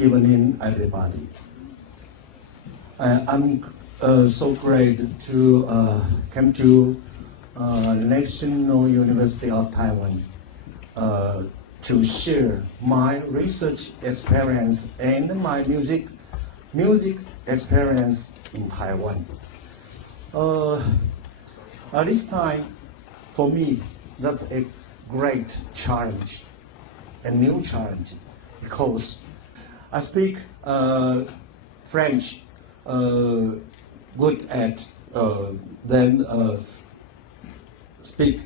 evening, everybody. I'm so great to come to National University of Taiwan to share my research experience and my music experience in Taiwan. This time, for me, that's a great challenge, a new challenge, because I speak French good at, then speak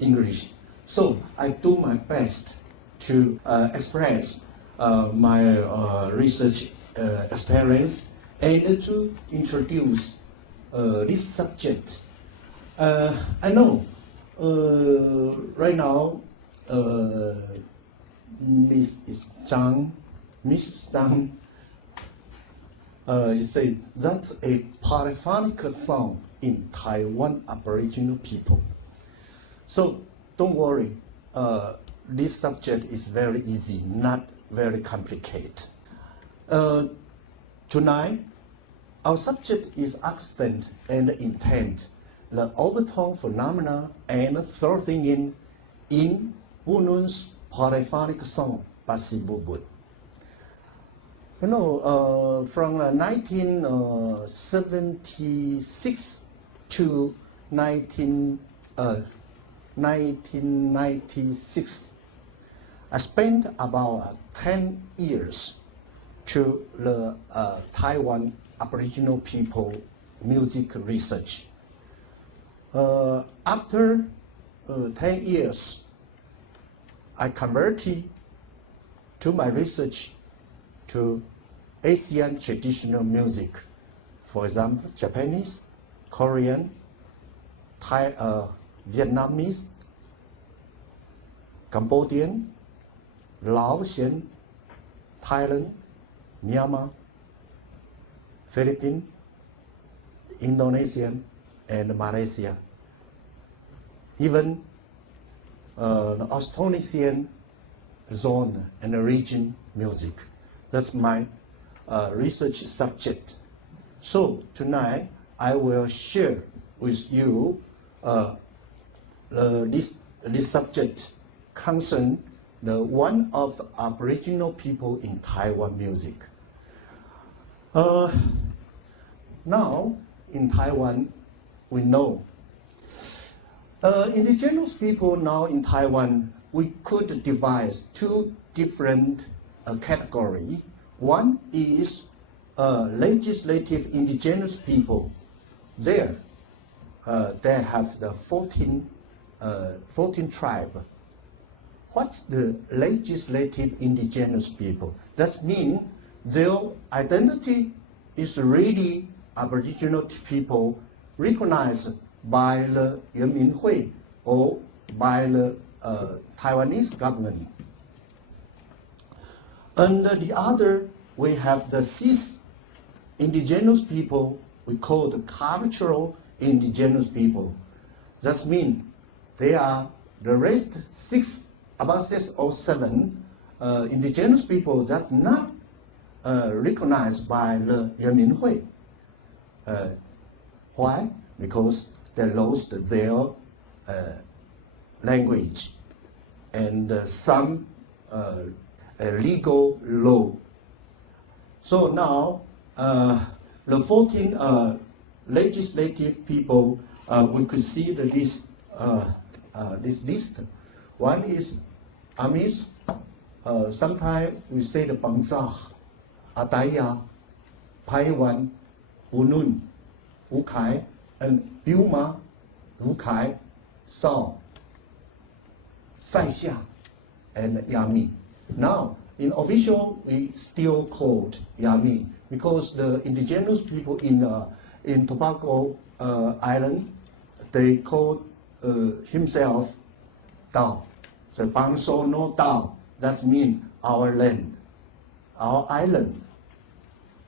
English. So I do my best to express my research experience and to introduce this subject. I know right now Miss Zhang, you say that's a polyphonic song in Taiwan Aboriginal people. So don't worry, this subject is very easy, not very complicated. Tonight, our subject is accent and intent, the overtone phenomena and third singing in BUNU's polyphonic song, Pasibubut. You know, from 1976 to 1996, I spent about 10 years to the Taiwan Aboriginal people music research. After 10 years, I converted to my research to Asian traditional music, for example, Japanese, Korean, Thai, Vietnamese, Cambodian, Laotian, Thailand, Myanmar, Philippines, Indonesian, and Malaysia. Even the Austronesian zone and region music. That's my research subject. So tonight I will share with you this subject concern the one of the Aboriginal people in Taiwan music. Now in Taiwan, we know indigenous people now in Taiwan, we could devise two different categories. One is legislative indigenous people. There, they have the 14 tribes. What's the legislative indigenous people? That means their identity is really Aboriginal people recognized by the Yuanminhui or by the Taiwanese government. And the other, we have the cis indigenous people, we call the cultural indigenous people. That means they are the rest about 6 or 7 indigenous people that's not recognized by the Yuanminhui. Why? Because they lost their language and some legal law. So now the 14 legislative people, we could see the list, this list. One is Amis, sometimes we say the Bangsa, Ataya, Paiwan, BUNU, Wukai, and Biuma, Wukai, Sao, Saixia, and Yami. Now, in official, we still called Yami because the indigenous people in Tobago Island, they called himself Dao. So Bangso no Dao, that means our land, our island.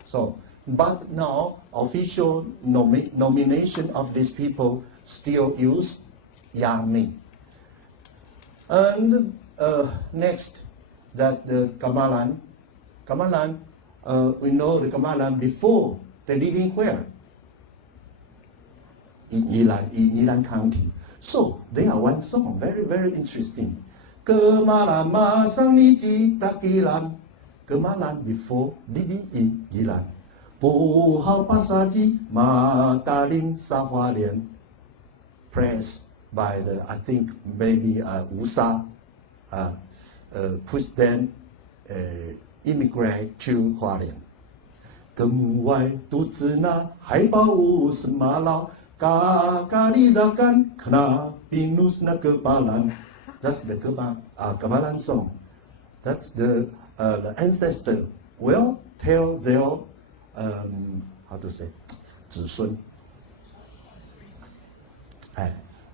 So, but now official nomination of these people still use Yami. And next, that's the Kamalan, Kamalan, we know the Kamalan before they living where? In Yilan County. So they are one song, very, very interesting. Kemalan masang niji takilan. Kemalan before living in Yilan. Puhao pasaji mataling sa Hualien. Praised by the, I think maybe USA, push them immigrate to Hualien. 更外肚子那海豹无什么老，嘎嘎里扎干，可那比努斯那个巴兰。That's the Gabalan song. That's the ancestor will tell their how to say 子孙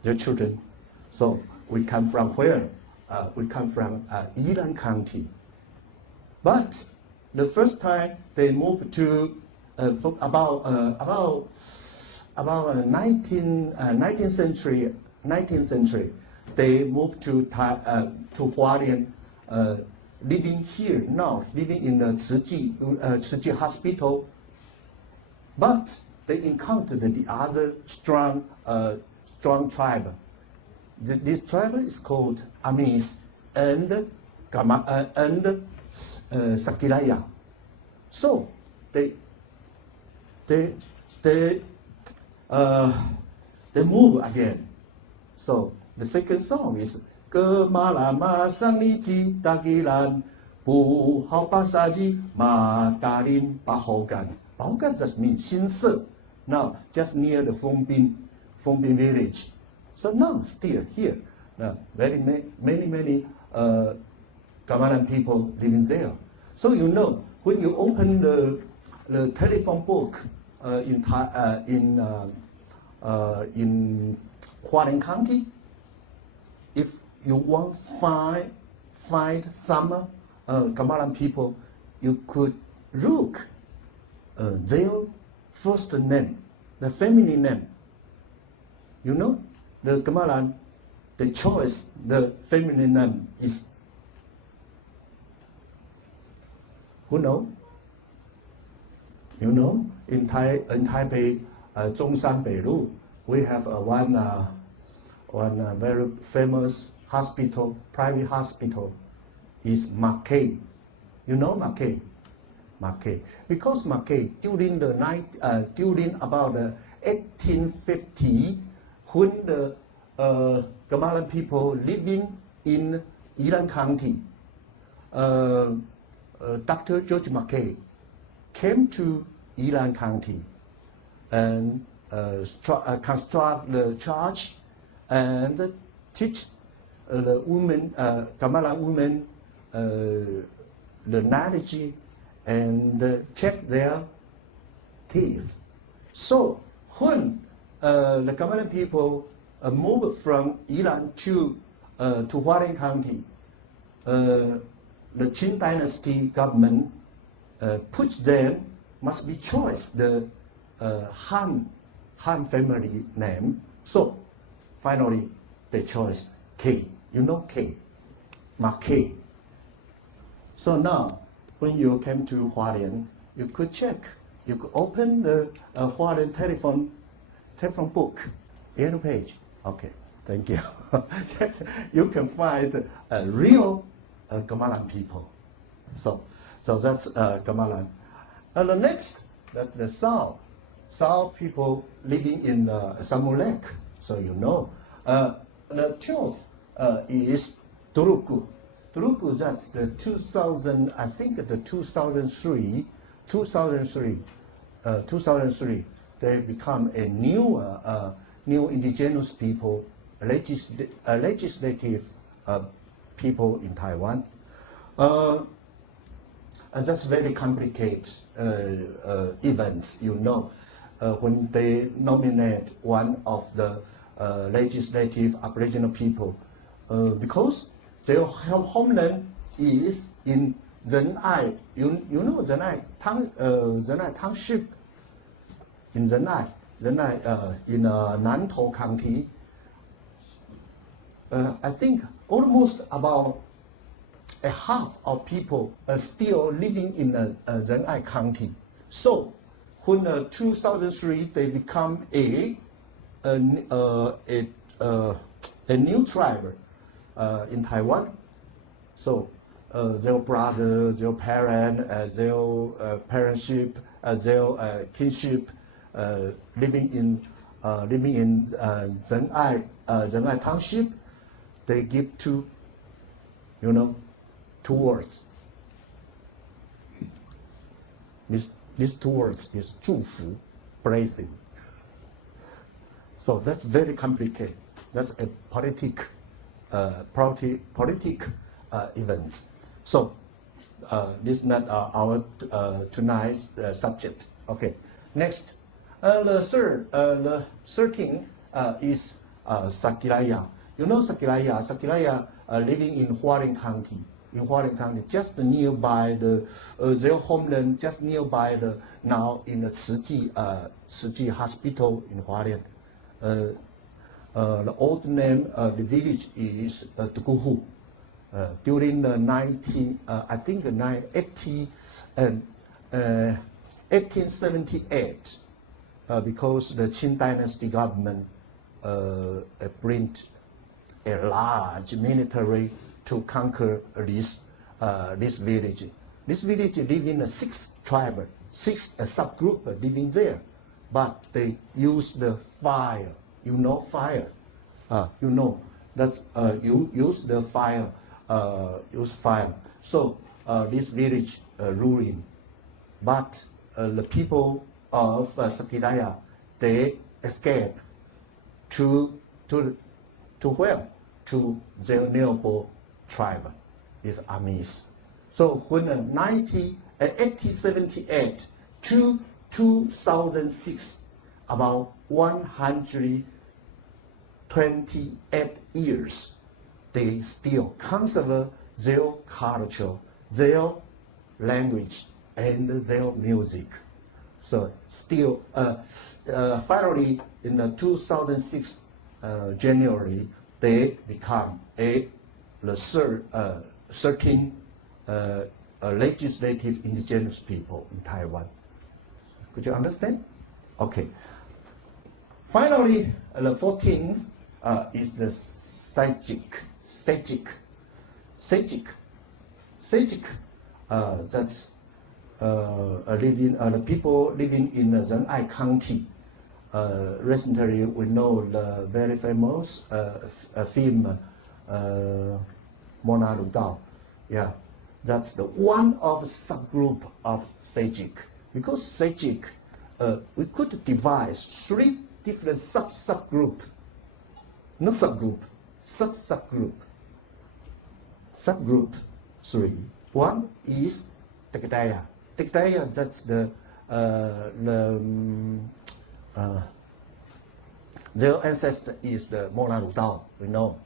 ，their children. So we come from where? We come from Yilan County. But the first time they moved to about 19th century, they moved to Hualien, living here now, living in the Tzu Hospital. But they encountered the other strong tribe. This tribe is called Amis and Sakilaya. So they move again. So the second song is Kemalama Sangliji Tagilan Puhao Pasaji Matalin Pahogan. Pahogan just means Xinse. Now just near the Fongbin village. So now still here, many Kamalan people living there. So you know when you open the telephone book in Hualien County, if you want find some Kamalan people, you could look their first name, the family name. You know, the Kamalan, the choice, the family name is, who know? You know, in Taipei, Zhongshan Beilu, we have one very famous hospital, private hospital, is Mackay. You know Mackay? Mackay. Because Mackay, during about 1850, when the Kamalan people living in Yilan County, Dr. George Mackay came to Yilan County and construct the church and teach the women, Kamalan women, the knowledge and check their teeth. So when the Kamalan people moved from Yilan to Hualien County, the Qing Dynasty government pushed them must be choice the Han family name. So finally they chose K. You know K, Mackay. So now when you came to Hualien, you could check. You could open the Hualien telephone book, yellow page. Okay, thank you. You can find real Kamalan people. So that's Kamalan. And the next, that's the Sao. Sao people living in Samulek. So you know. The 12th is Turuku. Turuku, that's the 2000, I think the 2003, they become a new indigenous people, legislative people in Taiwan. And that's very complicated events, you know, when they nominate one of the legislative Aboriginal people, because their homeland is in Renai. You know Renai Township in Renai in Nantou County. I think almost about a half of people are still living in Renai County. So when 2003 they become a new tribe in Taiwan. So their brother, their parent, their parentship, their kinship, living in Renai Township, they give two words. These two words is 祝福, blessing. So that's very complicated. That's a politic events. So this is not our tonight's subject. Okay. Next, the third king is Sakiraya. You know Sakiraya? Sakiraya living in Hualien County. In Hualien County, just nearby their homeland, just nearby now in the Tzu Hospital in Hualien. The old name of the village is Tukuhu. During the 1878, because the Qing Dynasty government bring a large military to conquer this village. This village live in 6 tribes, 6 subgroup living there, but they use the fire. You know fire. You know that's you use the fire. Use fire. So this village ruined, but the people of Sakiraya they escape to where? To their neighbor tribe, these armies. So when 1878 to 2006, about 128 years, they still conserve their culture, their language, and their music. So still, finally, in 2006 January, they become the 13 legislative indigenous people in Taiwan. Could you understand? Okay. Finally, the 14th is the Sejik. That's the people living in Renai County. Recently, we know the very famous film Mona Ludao. Yeah, that's the one of subgroup of Sejik. Because Sejik, we could devise 3 different subgroup. Not subgroup, subgroup. Subgroup 3. One is Tekdaya. Tekdaya, that's their ancestor is the Mona Ludao, we know.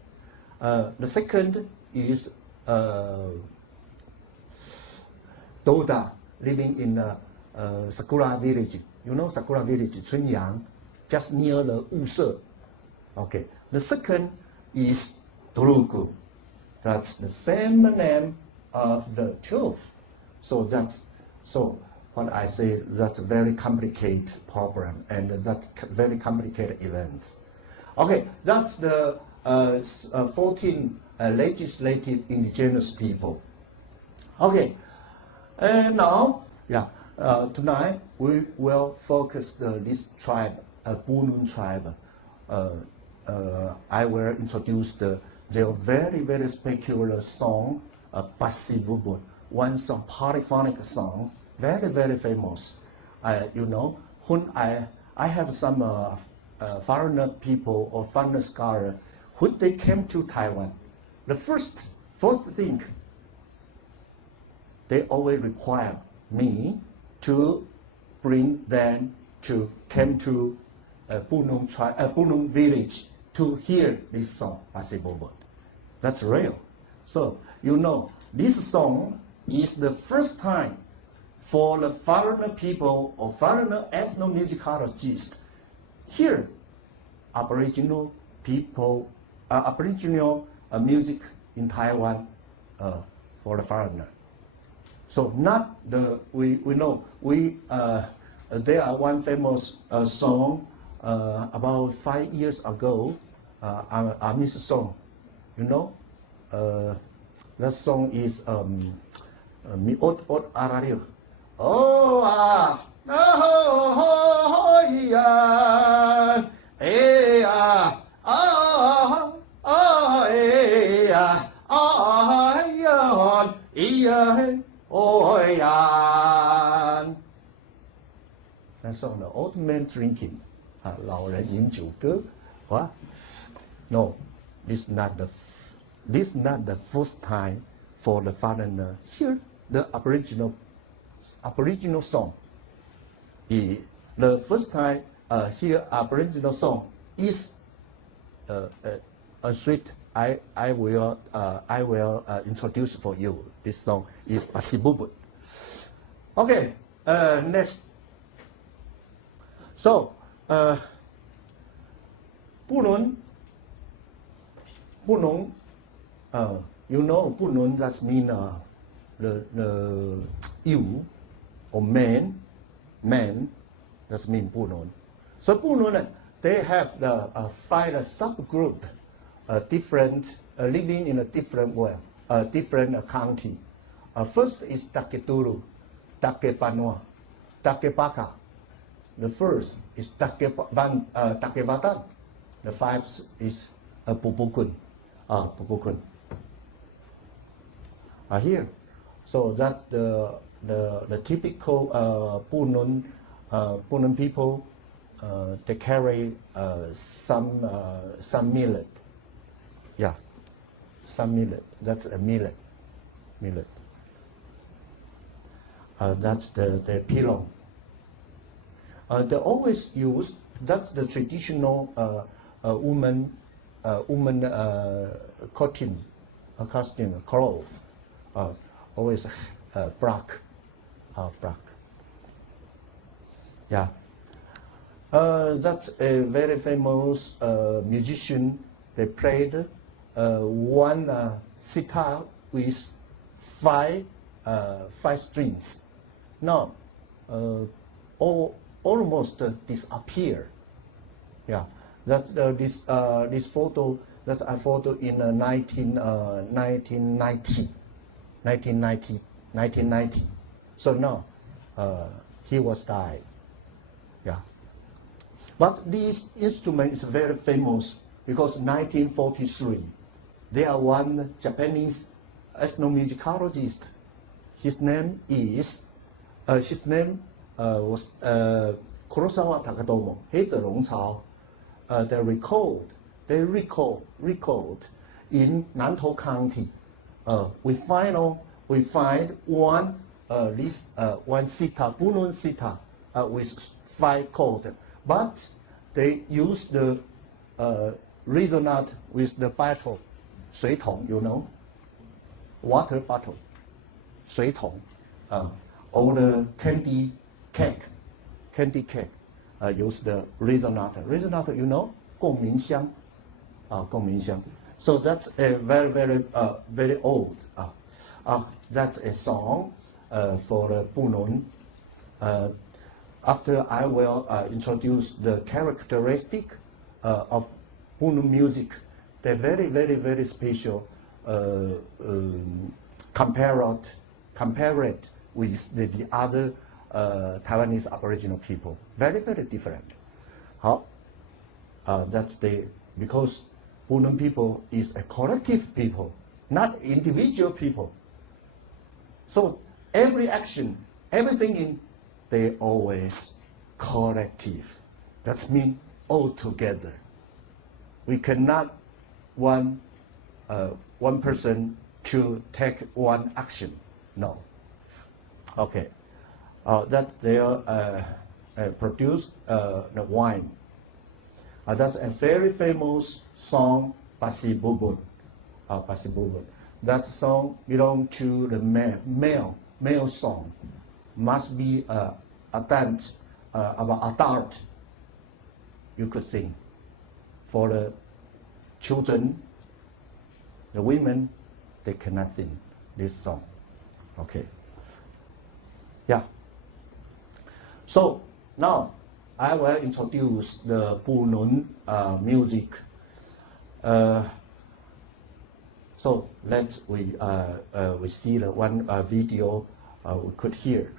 The second is Doda, living in Sakura village. You know Sakura village, Chunyang, just near the Wuse. Okay. The second is Turuku. That's the same name of the 12. So what I say, that's a very complicated problem and that's very complicated events. Okay, that's the 14 legislative indigenous people. Okay, and now, tonight we will focus this tribe, BUNU tribe. I will introduce their very, very spectacular song, Pasivubun, one song, polyphonic song, very, very famous. You know, when I have some foreigner people or foreigner scholars, when they came to Taiwan, the first thing, they always require me to bring them to come to BUNU village to hear this song, Pasibobot. That's real. So, you know, this song is the first time for the foreigner people or foreigner ethnomusicologists hear Aboriginal people, Aboriginal music in Taiwan for the foreigner. So not the we know there are one famous song about 5 years ago, Army's song, you know. That song is Mi Ot Ot Arario. Oh ah, oh yeah, eh ah, ah ah eh ah, ah yeah, yeah, oh yeah. That song, the old man drinking, 老人饮酒歌. What? No, this not the first time for the foreigner here. The Aboriginal song. The first time hear Aboriginal song is a sweet. I will introduce for you. This song is Pasibubut. Okay, next. So, BUNU, you know, BUNU that mean the you or man, that mean BUNU. So BUNU, they have the five subgroup, different living in a different way, different county. First is Taketuru, Takepanua, Takepaka. The first is Takevatan. The fifth is Pupukun. Pupukun. Here. So that's the typical BUNU people. They carry some millet. Yeah, some millet. That's a millet. That's the pillow. They always use. That's the traditional woman costume cloth. Always black. Yeah. That's a very famous musician. They played one sitar with five strings. Now, almost disappear. Yeah, that's this photo. That's a photo in 1990. So now he was died. Yeah. But this instrument is very famous because 1943, there one Japanese ethnomusicologist. His name was Kurosawa Takatomo, Heizerongcao. They recalled in Nantou County. We find one sitar, BUNU sitar, with 5 chords, but they use the resonant with the bottle, 水桶, you know, water bottle, 水桶, or the candy cake, use the resonant. Resonant, you know, 共鸣箱, 共鸣箱. So that's a very old. That's a song for the BUNU. After I will introduce the characteristic of BUNU music. They're very special. Compare it with the other Taiwanese Aboriginal people. Very different. That's because BUNU people is a collective people, not individual people. So every action, everything they always collective. That means all together. We cannot one person to take one action. No. Okay. That they produce the wine. That's a very famous song, Pasibubut. That song belongs to the male song. Must be a band about adult. You could sing. For the children, the women, they cannot sing. this song. Okay. Yeah. So now I will introduce the BUNU music. So we see the one video we could hear.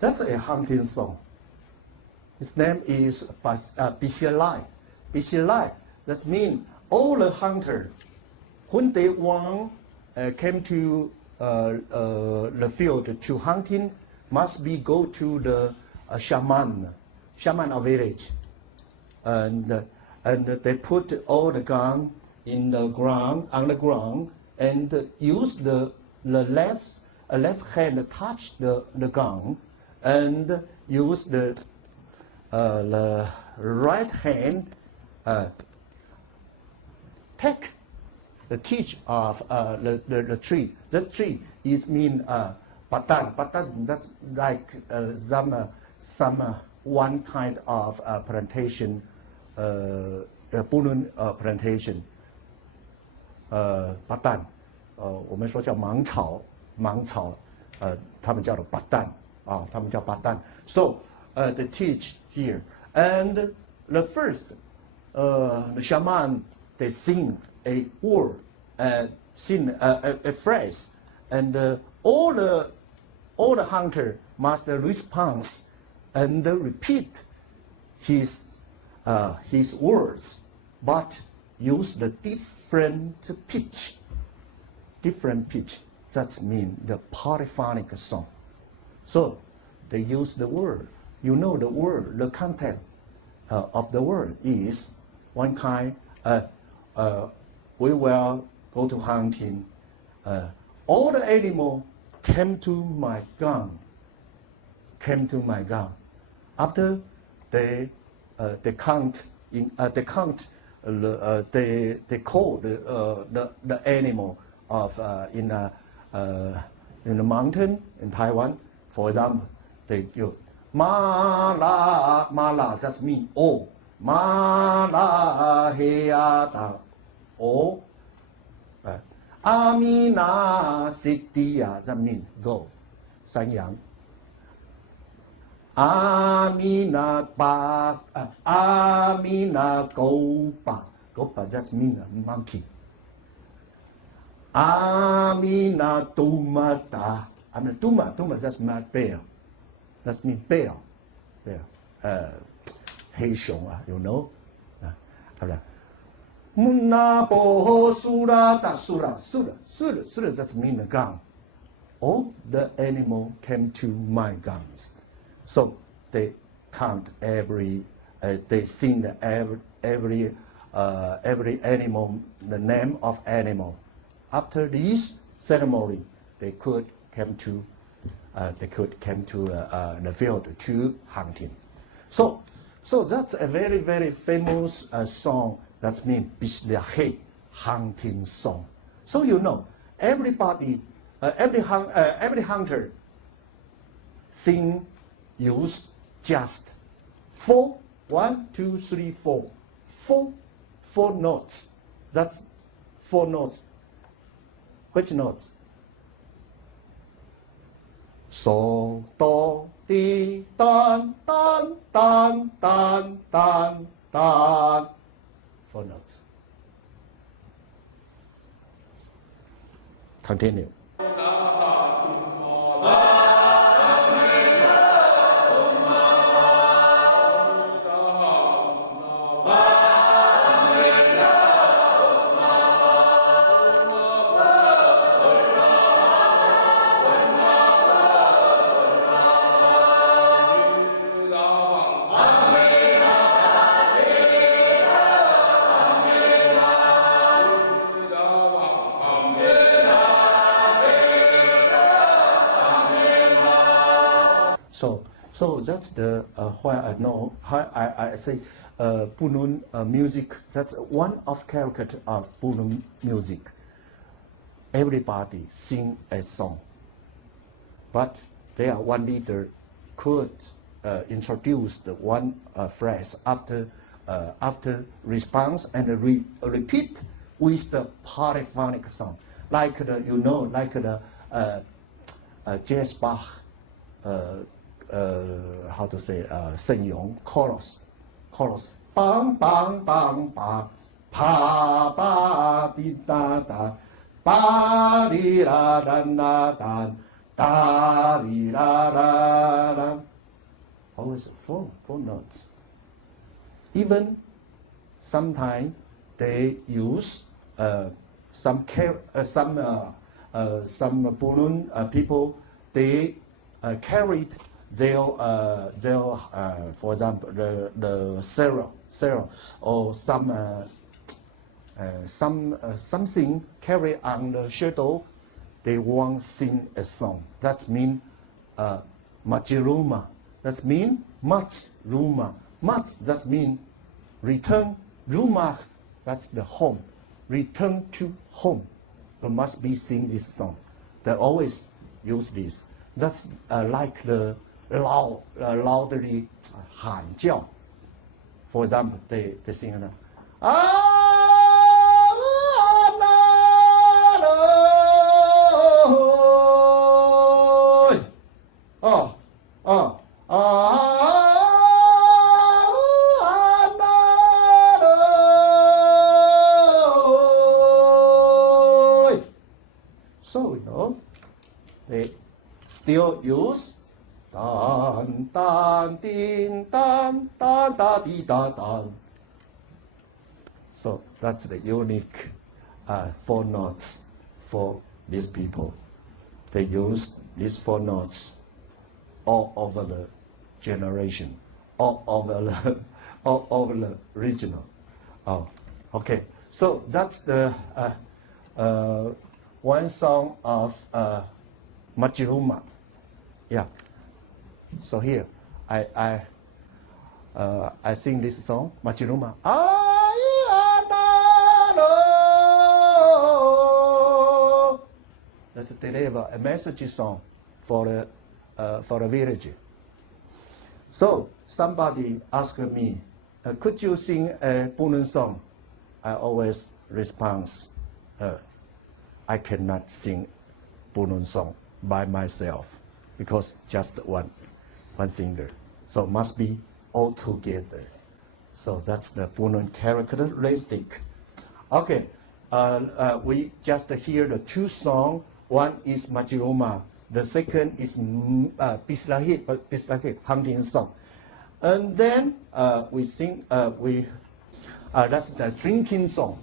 That's a hunting song. His name is Bishilai. Bishilai, that means all the hunters, when they came to the field to hunting, must be go to the shaman of village. And they put all the gun in the ground, on the ground, and use the left hand touch the gun, and use the right hand take the teach of the tree. The tree is mean batan. Batan, that's like some one kind of plantation, BUNU plantation. batan， 我们说叫芒草，他们叫做 batan 啊，他们叫 batan。So they teach here, and the first the shaman they sing a word and sing a phrase, and all the hunter must respond and repeat his words, but use the different pitch. That means the polyphonic song. So they use the word. You know the word, the context of the word is one kind. We will go to hunting. All the animal came to my gun. After they count they call the animal of in the mountain in Taiwan, for example, they use mala, that means oh, mala heata, oh, amina sitia, that means go, 山羊。阿米那巴，阿米那狗巴，that means monkey. 阿米那杜马达，阿米杜马 that's not bear. That means bear. 黑熊啊 ，you know 好了。那波苏拉达苏拉 that means the gun. All the animal came to my guns. So they count they sing every animal, the name of animal. After this ceremony, they could come to the field to hunting. So that's a very, very famous song. That means Bishlahe, hunting song. So you know, everybody, every hunter sing. Use just 4, 1, 2, 3, 4, 4 notes. That's 4 notes. Which notes? So, do, di, dan, dan, dan, dan, dan, dan. 4 notes. Continue. So that's the why I know how I say BUNU music. That's one of character of BUNU music. Everybody sing a song, but there one leader could introduce the one phrase after response and repeat with the polyphonic song, like the jazz Bach. How to say 圣咏 chorus, bang bang bang bang, pa ba di da da, ba di da da da da, da di da da da. Always four notes. Even sometimes they use some BUNU people, they carried their for example the cero or something carry on the shadow, they want sing a song. That mean majiruma. That mean much ruma. Much that mean return. Rumah, that's the home. Return to home. You must be sing this song. They always use this. That's like the loudly 喊叫. For example, they sing So they still use dan dan din dan dan da di da dan. So that's the unique four notes for these people. They use these four notes all over the generation, all over the regional. Oh, okay. So that's the one song of Majiruma. Yeah. So here, I sing this song, Majiruma. Let's deliver a message song for the village. So somebody asked me, could you sing a BUNU song? I always respond, I cannot sing BUNU song by myself because just one singer. So must be all together. So that's the BUNU characteristic. Okay, we just hear the two songs. One is Majiruma. The second is Bislahit, hunting song. And then we sing, that's the drinking song.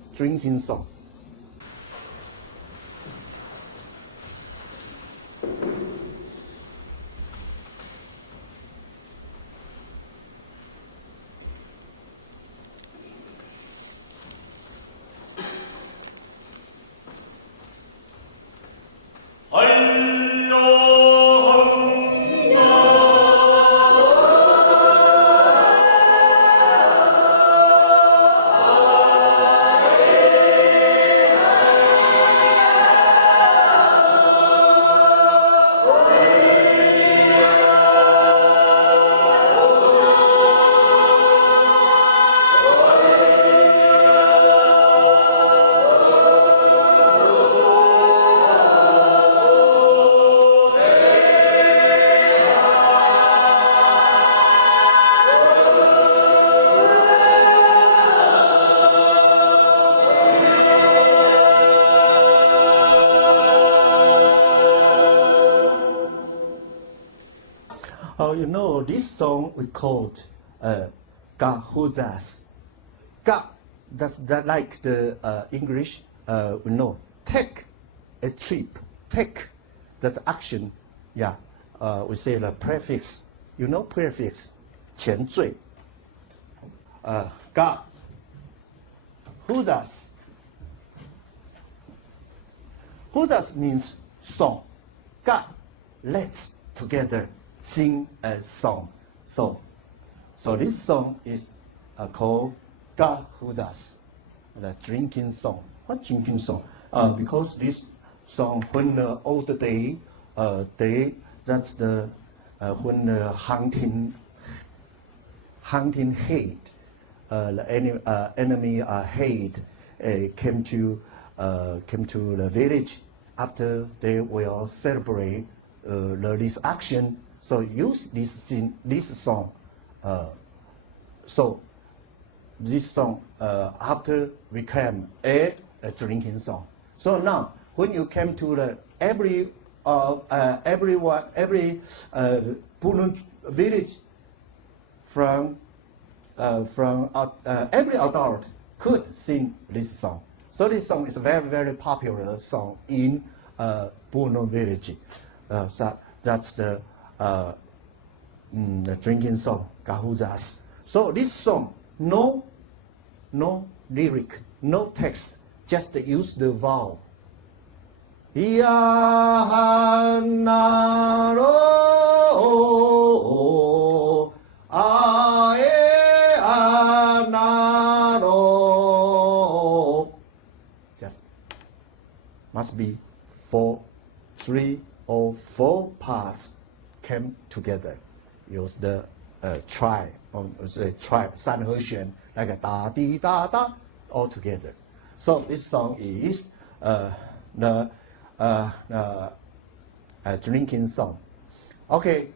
You know, this song we called Gahudas. Ga, that's that like the English, we know, take a trip, take, that's action, yeah. We say the prefix, you know prefix, 前缀. Gahudas. Hudas means song. Ga, let's together sing a song. So this song is called Ga Hudas, the drinking song. What drinking song? Because this song, when the old day, that's the when the hunting hate, the enemy hate came to the village after they will celebrate this action. So use this song. So this song after became a drinking song. So now when you came to the every BUNU village from every adult could sing this song. So this song is a very, very popular song in BUNU village. So that's the drinking song, Gahudas. So this song, no lyric, no text, just use the vowel. Yanaro, ae, just must be 3 or 4 parts came together. Use the tri, or say tri, 三和弦, like a da di da da, all together. So this song is the drinking song. Okay.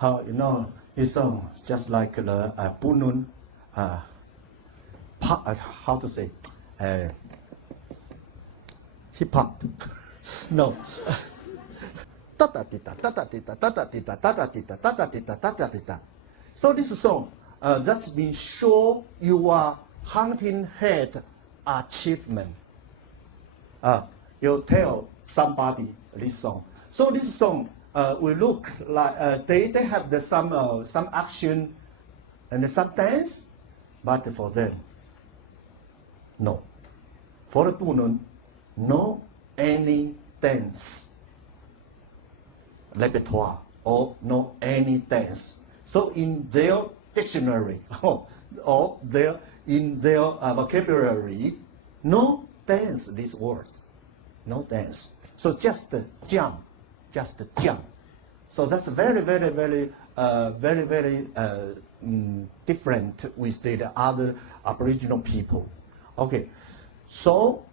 How you know this song just like the BUNU, how to say, hip hop? No. So this song that means show your hunting head achievement. You tell somebody this song. So this song will look like they have the some action and some dance, but for them, no. For the BUNU, no any dance repertoire or no any dance. So in their dictionary or in their vocabulary, no dance these words, no dance. So just jump. So that's very different with the other Aboriginal people. Okay, so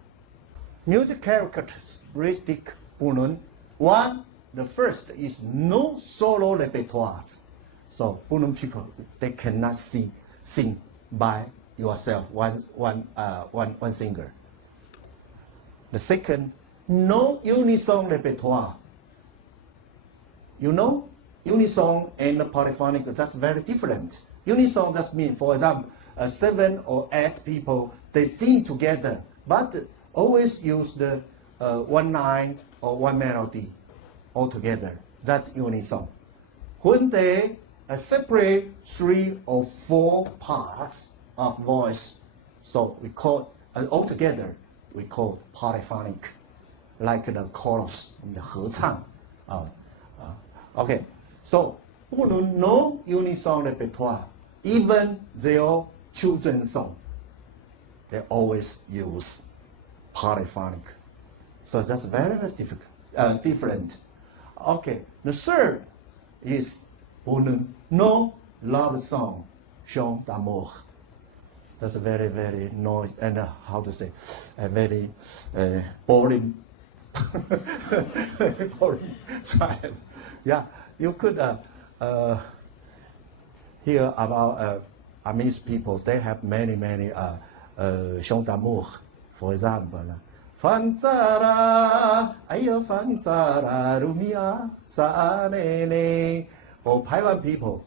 music characteristic BUNU. One, the first is no solo repertoires. So BUNU people, they cannot sing by yourself, one singer. The second, no unison repertoire. You know, unisong and polyphonic, that's very different. Unisong just means, for example, 7 or 8 people, they sing together, but always use the one line or one melody all together. That's unisong. When they separate 3 or 4 parts of voice, so we call all together, we call polyphonic, like the chorus, the 合唱. Okay, so BUNU no unisong repertoire, even their children's song, they always use polyphonic. So that's very, very different. Okay, the third is BUNU no love song, chant d'amour. That's very, very noisy and how to say, very boring, boring tribe. Yeah, you could hear about Amis people. They have many chants d'amour. For example, Fanzara, Aya Fanzara, Rumia, Saanene, or Taiwan people.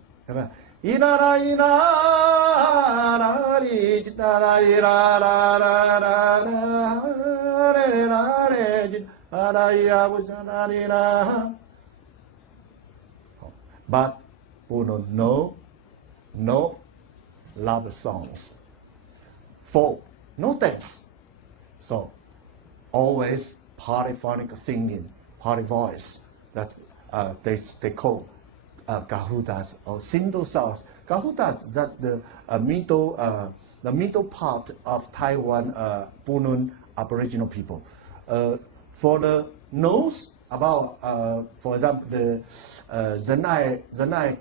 Inara inara ritara irara. But BUNU no love songs. 4, no dance. So always polyphonic singing, poly voice. That's they call gahudas or single sounds. Gahudas, that's the middle part of Taiwan BUNU Aboriginal people. For the nose, about for example the Zenai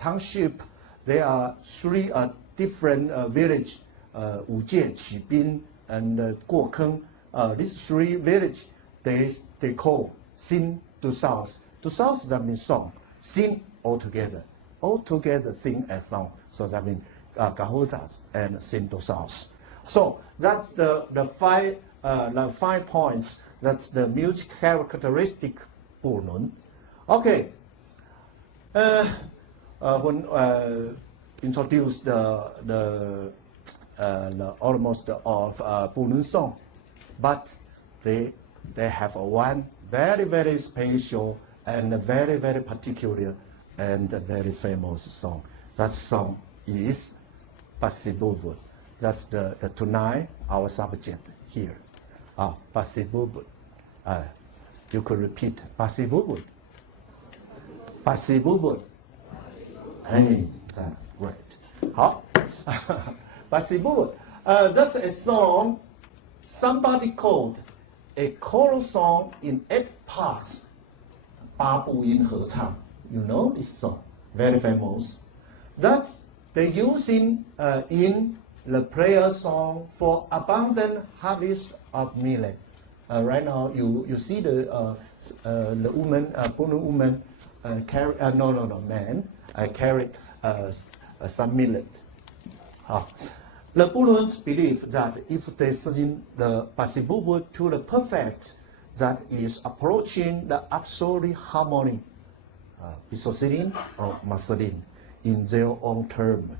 Township, there are 3 different village, Wujie, Qibin, and Guokeng. These 3 villages, they call sing to south. To south, that means song. Sing all together sing a song. So that means gahudas and sing to south. So that's the 5 points. That's the music characteristic BUNU. Okay. When introduce the almost of BUNU song, but they have one very special and very particular and very famous song. That song is Pasibubut. That's the tonight our subject here. Pasibubut. You could repeat Pasibubut. Pasibubut. Hey, that's great. Pasibubut. That's a song somebody called a choral song in 8 parts. 八部音合唱. You know this song, very famous. That's they using in the prayer song for abundant harvest of millet. Right now, you see the woman, BUNU woman, carry man carried some millet. The BUNUs believe that if they sing the Pasibubut to the perfect, that is approaching the absolute harmony, isocene or masculine, in their own term.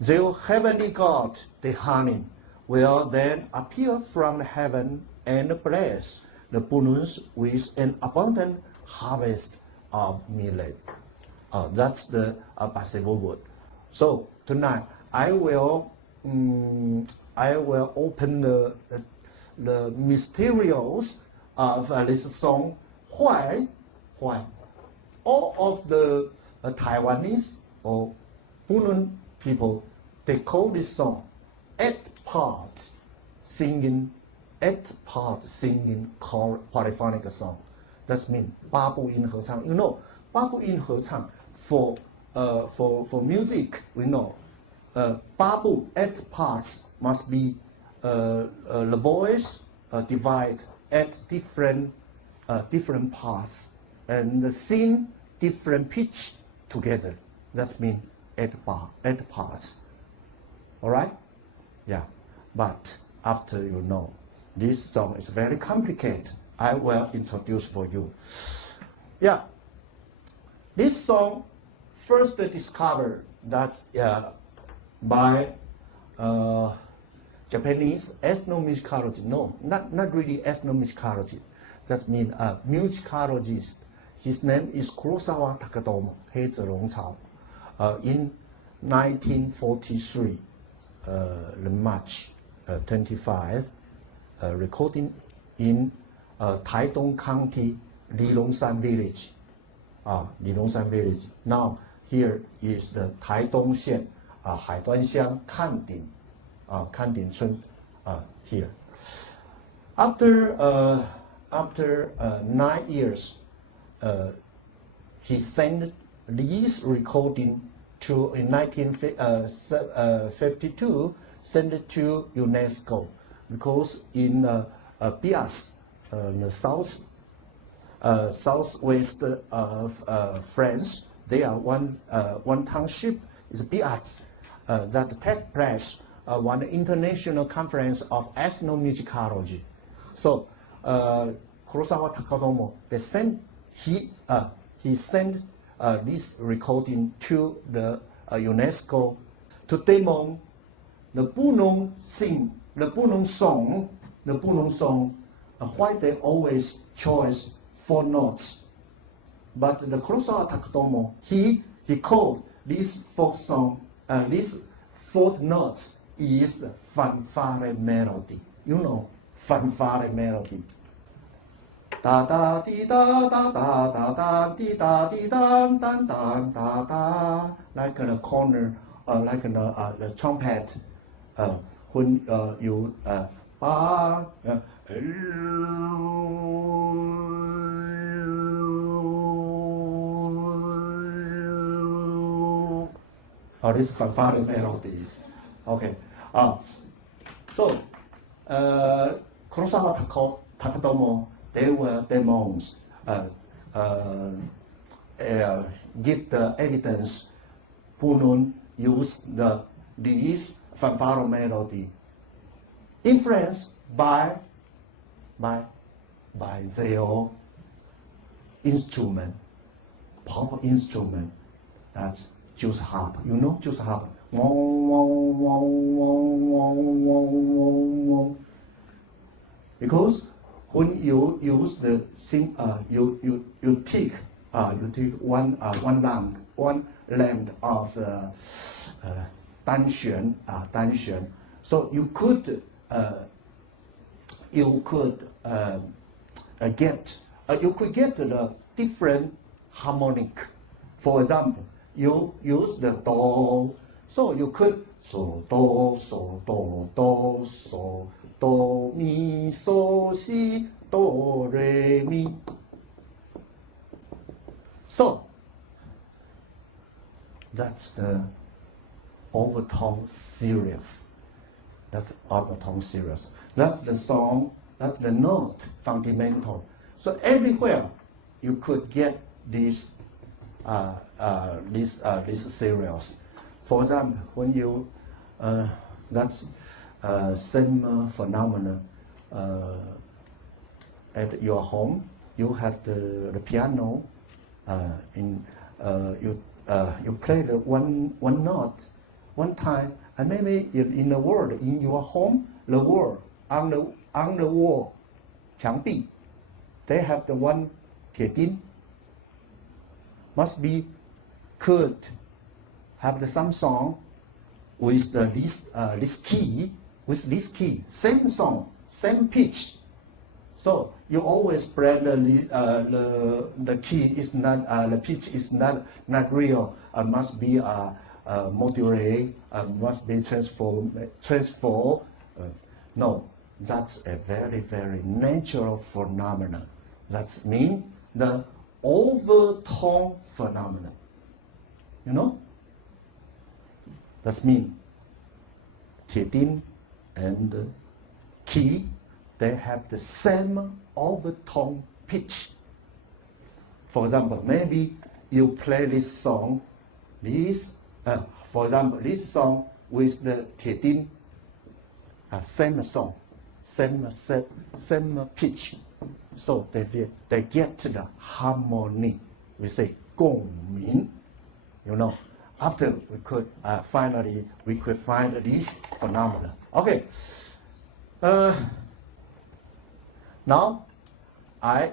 Their heavenly God, the Hanim, will then appear from heaven and bless the BUNUs with an abundant harvest of millet. That's the Pasibubut. So tonight I will open the mysterious of this song. Why all of the Taiwanese or BUNU people, they call this song 8 part singing polyphonic song. That means 八部音合唱. You know, 八部音合唱 for music, we know 八部 8 parts must be the voice divide at different parts and sing different pitch together. That means 8 parts. All right? Yeah. But after you know, this song is very complicated. I will introduce for you. Yeah. This song first discovered that's by Japanese ethnomusicology. No, not really ethnomusicology. That means a musicologist. His name is Kurosawa Takatomo, 黑泽龙草. In 1943, March 25, recording in Taidong County, Lilongsan Village. Lilongsan Village. Now here is the Taidong 县 海端乡看顶 看顶村 here. After 9 years, he sent these recording to in 1952 sent it to UNESCO because in Bias, the southwest of France, there are one township is Bias that take place one international conference of ethnomusicology. So Kurosawa Takatomo, he sent this recording to the UNESCO to demo the BUNU song, why they always choose 4 notes. But the Kurosawa Takatomo, he called this folk song, this 4 notes is the fanfare melody. You know, fanfare melody. Da da di da da da da da di da di da da da da da, like a corner, like the trumpet. When you oh, this fanfare melodies. Okay. So Kurosawa Takatomo, they were demos, give the evidence. BUNU used this fanfare melody, influenced by their instrument, pop instrument. That's juice harp. You know juice harp. Because when you use the you take one length of单弦, so you could get the different harmonic. For example, you use the do, so you could so do mi so si do re mi. So that's the overtone series. That's overtone series. That's the song. That's the note fundamental. So everywhere you could get this series. For example, when you that's same phenomenon at your home. You have the piano. You play the one note one time, and maybe in the world, in your home, the wall on the wall, 墙壁, they have the one 铁钉. Must be could have the some song with this key, same song, same pitch. So you always play the key is not the pitch is not real. Must be modulate. Must be transform. No, that's a very, very natural phenomenon. That's mean the overtone phenomenon. You know? That's mean 铁钉 and key, they have the same overtone pitch. For example, maybe you play this song, for example, this song with the 铁钉, same song, same pitch. So they get the harmony. We say 共鸣 you know after we could finally we could find this phenomena. Okay, now I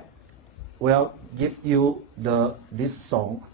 will give you this song.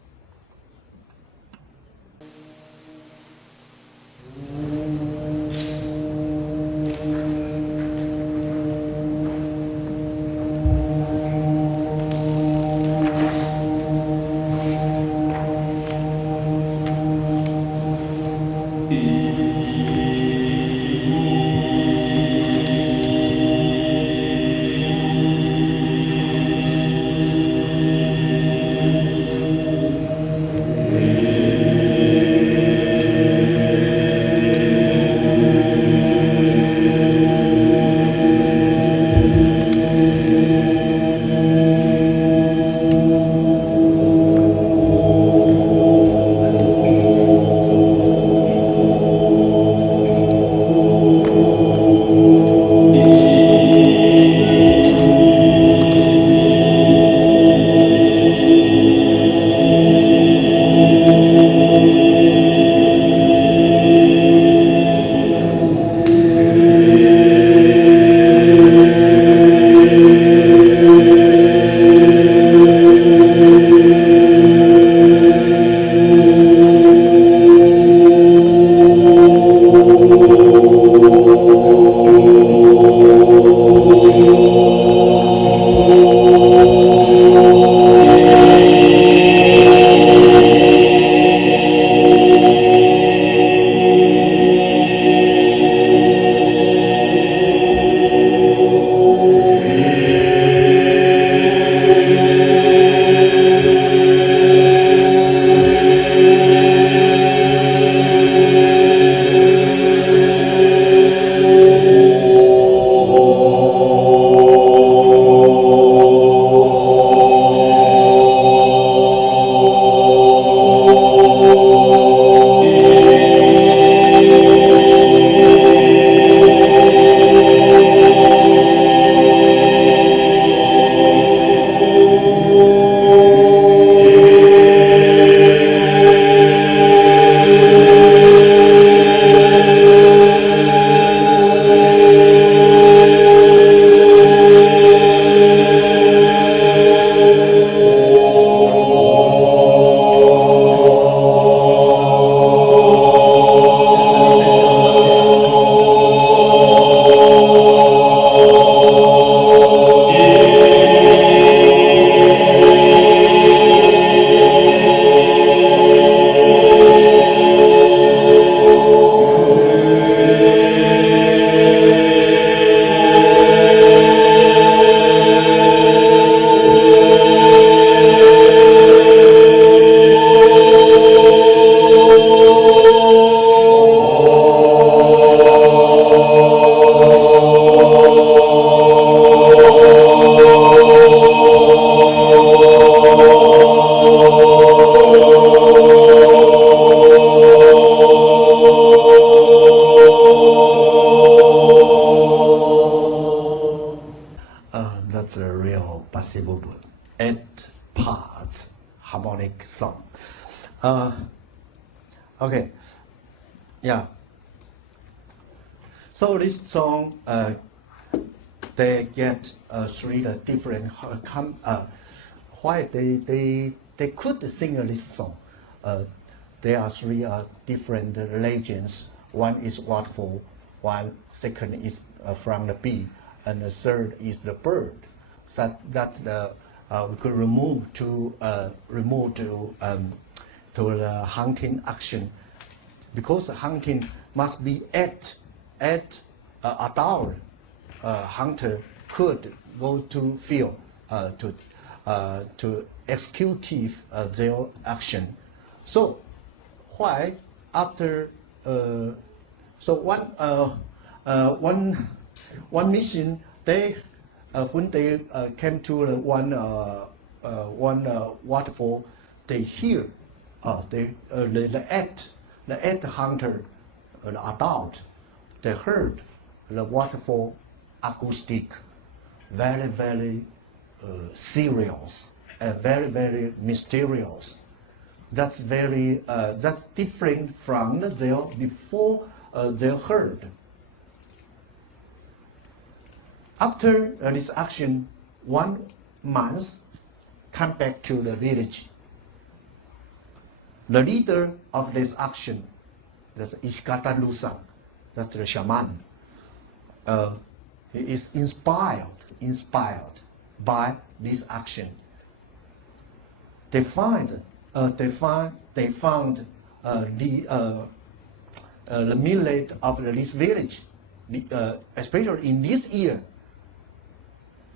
That's a real possible 8 parts harmonic song. Okay, yeah. So this song, they get 3 different. Why they could sing this song? There are 3 different legends. One is waterfall, second is from the bee, and the third is the bird. So that's the we could remove to the hunting action, because hunting must be at adult hunter could go to field to execute their action. So why after so one mission they when they came to one waterfall, they hear the eight hunter, the adult, they heard the waterfall acoustic, very serious and very mysterious. That's that's different from their before their herd. After this action, 1 month, come back to the village. The leader of this action, that's Iskatan Lusang, that's the shaman. He is inspired by this action. They found the millet of this village, especially in this year,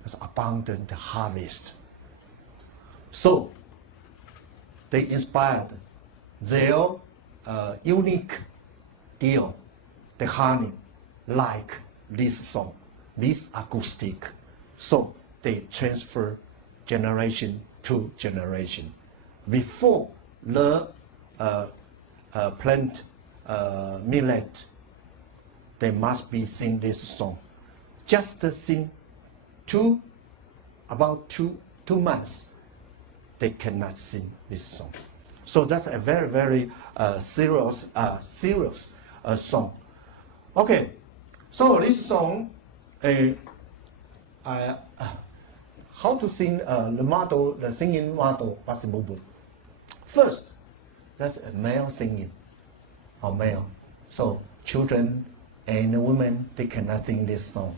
has abundant harvest. So they inspired their unique deal, the honey, like this song, this acoustic. So they transfer generation to generation. Before the plant millet, they must be sing this song. Just sing about two months, they cannot sing this song. So that's a very, very serious song. Okay, so this song, how to sing the singing model possible. First, that's a male singing, or male. So children and women, they cannot sing this song.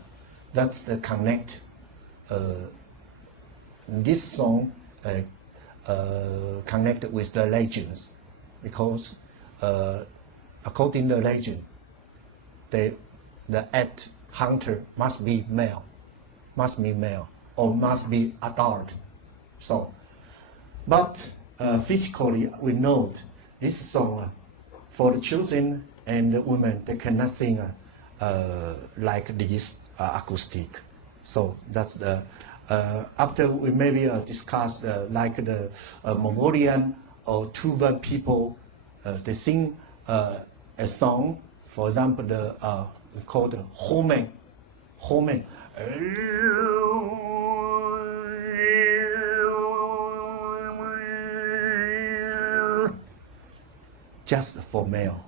That's the connect. This song connected with the legends, because according to the legend, the hunter must be male, or must be adult. So, but physically we know this song for the children and the women, they cannot sing like this acoustic. So that's the after we maybe discuss like the Mongolian or Tuvan people, they sing a song. For example, the called Home. Just for male,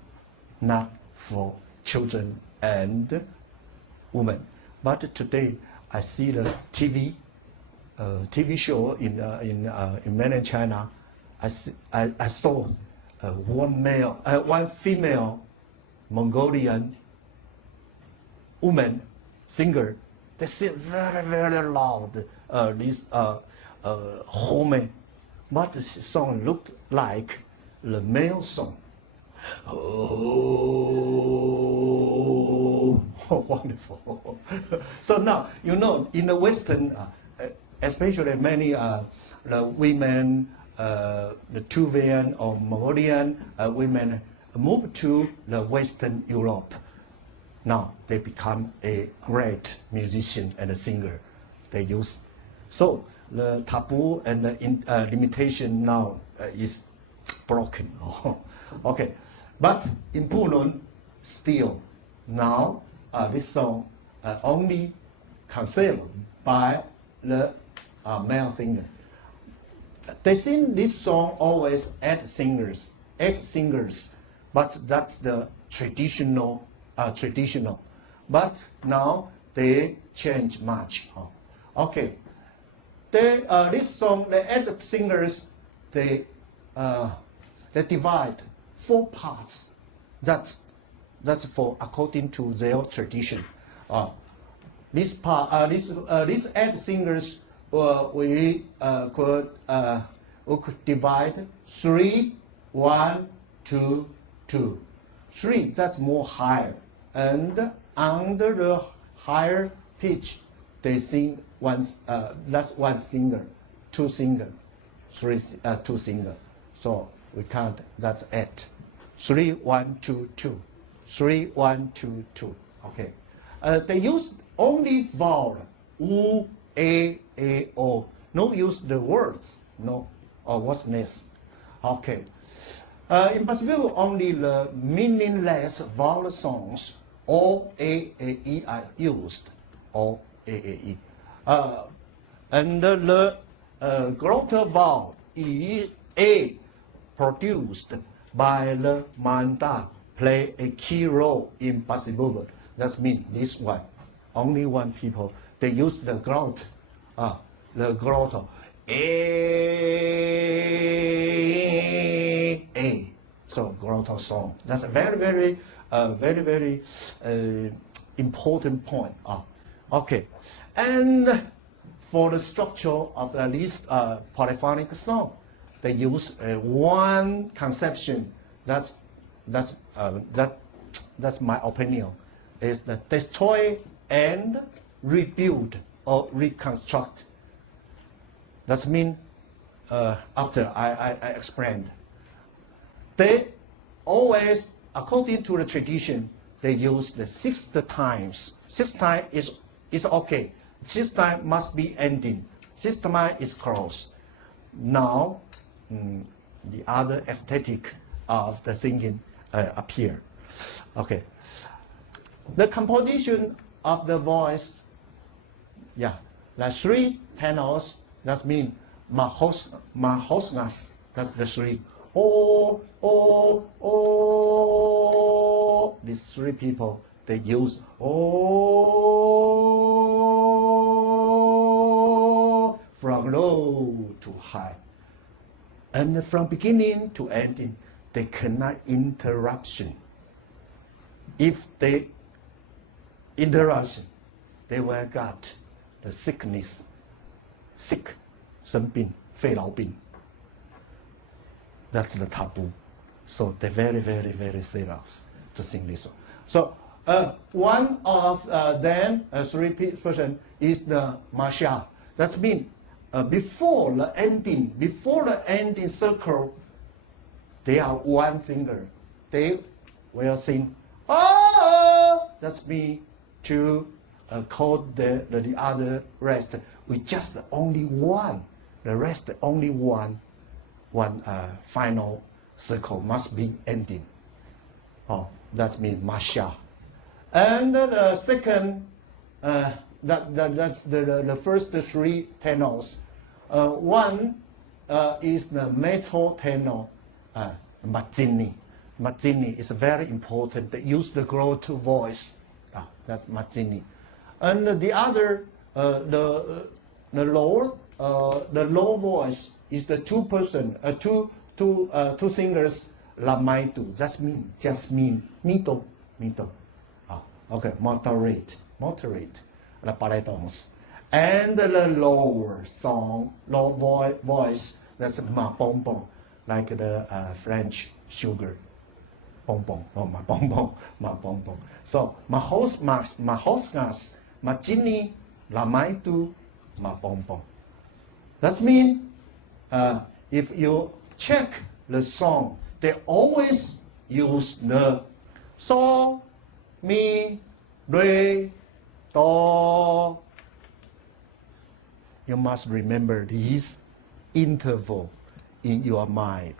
not for children and women. But today I see the TV show in mainland China. I saw one female Mongolian woman singer. They sing very, very loud this Home, but the song looked like the male song. Oh, wonderful. So now, you know, in the Western, especially many the women, the Tuvan or Mongolian women move to the Western Europe. Now they become a great musician and a singer. They use. So the taboo and the limitation now is broken. Okay. But in BUNU, still, now this song only conceived by the male singer. They sing this song always eight singers, but that's the traditional. But now they change much. Okay, this song, the eight singers, they divide 4 parts. That's for according to their tradition. These 8 singers we could divide 3, 1, 2, 2. 3, that's more higher, and under the higher pitch, they sing that's 1 singer, 2 singer, 3, 2 singer. So we count, that's 8. 3, 1, 2, 2. 3, 1, 2, 2. Okay. They use only vowel, u, a, o. No use the words, no, or what's next. Okay. In Pacific, only the meaningless vowel songs, o, a, e are used, o, a, e. And the glottal vowel, e, a, produced by the manda play a key role in passive movement. That means this one, only one people, they use the growth, the growth, a. So growth song. That's a very, very, very important point. Okay, and for the structure of this polyphonic song, they use one conception. That's my opinion. Is the destroy and rebuild or reconstruct. That means after I explained, they always, according to the tradition, they use the 6 times. 6 times is okay. 6 times must be ending. 6 times is close. Now, the other aesthetic of the singing appear. Okay. The composition of the voice, yeah, the 3 tenors. That means mahosnas. That's the 3. These 3 people, they use from low to high. And from beginning to ending, they cannot interruption. If they interruption, they will get the sickness, sick, 生病, 肺痨病. That's the taboo. So they're very, very, very serious to sing this one. So one of them, 3 person, is the masha. That means before the ending circle, they are one finger. They will sing, oh! That's means to call the other rest with just only one. The rest only one final circle must be ending. Oh, that means masha. And the second, that's the first 3 tenors. One is the mezzo tenor, mazzini. Mazzini is very important. They use the growth voice. That's mazzini. And the other, the low voice is the 2 person, two singers, la maitu. That means just middle. Okay, moderate, the baritons. And the lower song, low voice, that's ma bonbon, like the French sugar. Bonbon, ma bonbon. So mahosnas, mazzini, la maitu, ma bonbon. That means if you check the song, they always use the sol, mi, re, do. You must remember this interval in your mind.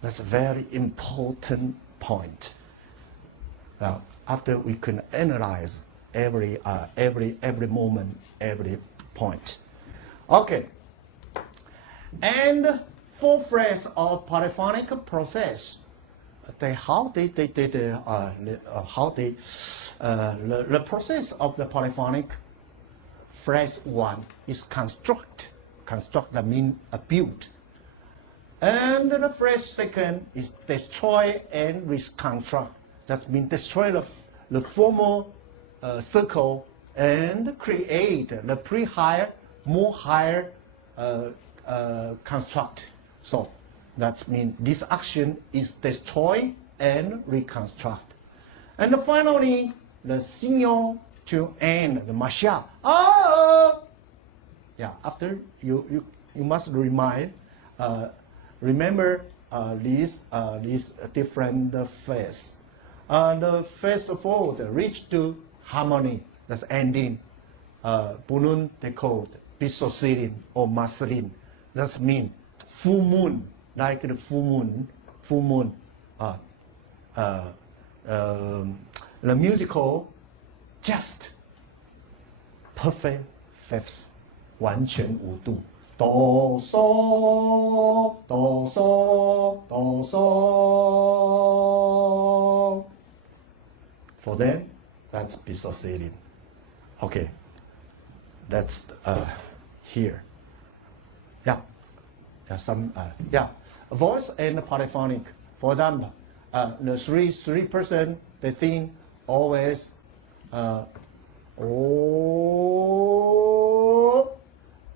That's a very important point. Now, after we can analyze every moment, every point. Okay. And 4 phrase of polyphonic process. The process of the polyphonic phrase 1 is construct. Construct that means build. And the phrase 2 is destroy and reconstruct. That means destroy the former circle and create the pre-higher, more higher construct. So that means this action is destroy and reconstruct. And finally, the signal to end, the masha. Yeah, after you must remember these different phases. The first of all, the reach to harmony, that's ending. BUNU they called bisocilin or marcelin. That means full moon, like the full moon. The musical just perfect fifths, 完全5度，哆嗦哆 do, so, do, so. For them, that's dissociating. Okay, that's here. Yeah, some voice and polyphonic. For example, the three person they sing always oh.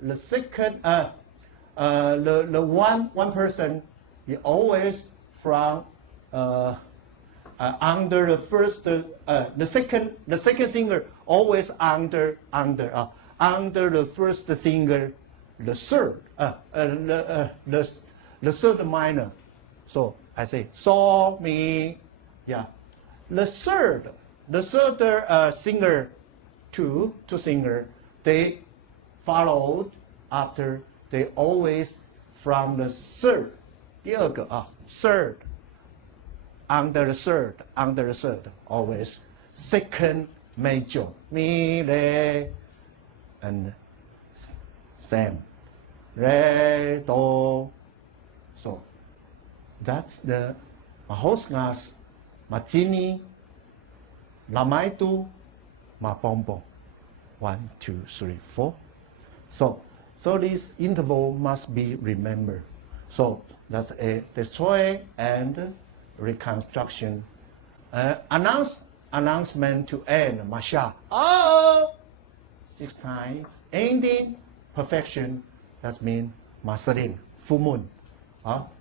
The second the one person he always from under the first the second singer always under the first singer the third the third minor. So I say so mi, yeah. The third singer two singer they followed after they always from the third 第二个third under the third always second major mi re and Sam re do. So that's the mahosngas matini lamaitu mapombo 1 2 3 4. So this interval must be remembered. So that's a destroy and reconstruction. Announcement to end masha 6 times. Ending perfection. That means mastering full moon.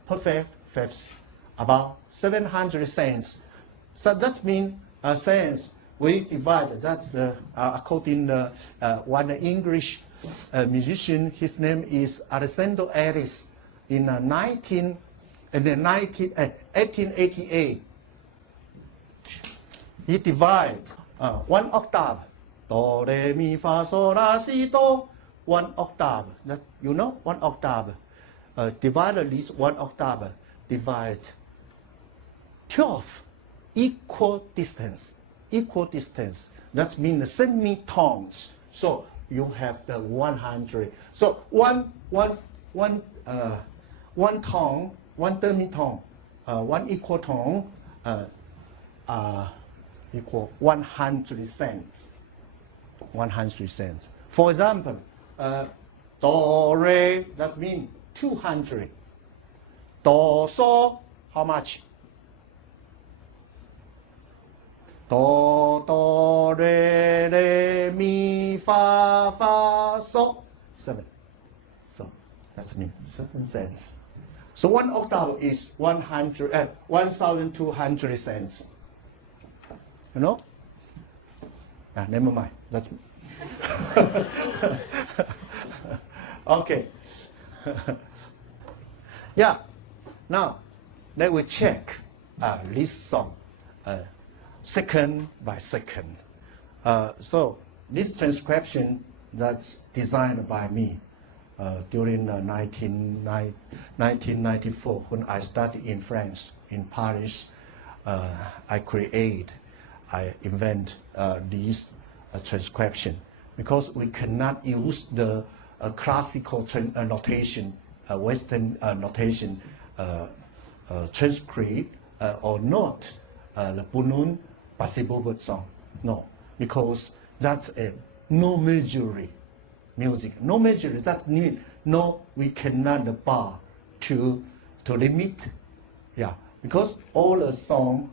Perfect fifths about 700 cents. So that means cents we divide. That's the according to one English musician. His name is Alessandro Ellis. In 1888, he divided one octave. Do re mi fa sol la si do. One octave. That, you know, one octave. Divide at least one octave. Divide 12 equal distance. That means the semitones. So you have the 100. So one tone, one semitone, one equal tone equal 100 cents. 100 cents. For example, do re, that means 200. Do so, how much? Do re mi fa so 7. So that means 7 cents. So one octave is 1,200 cents. You know? Never mind. That's okay. Yeah. Now let we check this song second by second. So this transcription that's designed by me during 1994 when I studied in France, in Paris. I invent this transcription because we cannot use the classical notation, Western notation, transcript or not the BUNU possible song. No, because that's a no measure music. No measure, that means no, we cannot bar to limit. Yeah, because all the song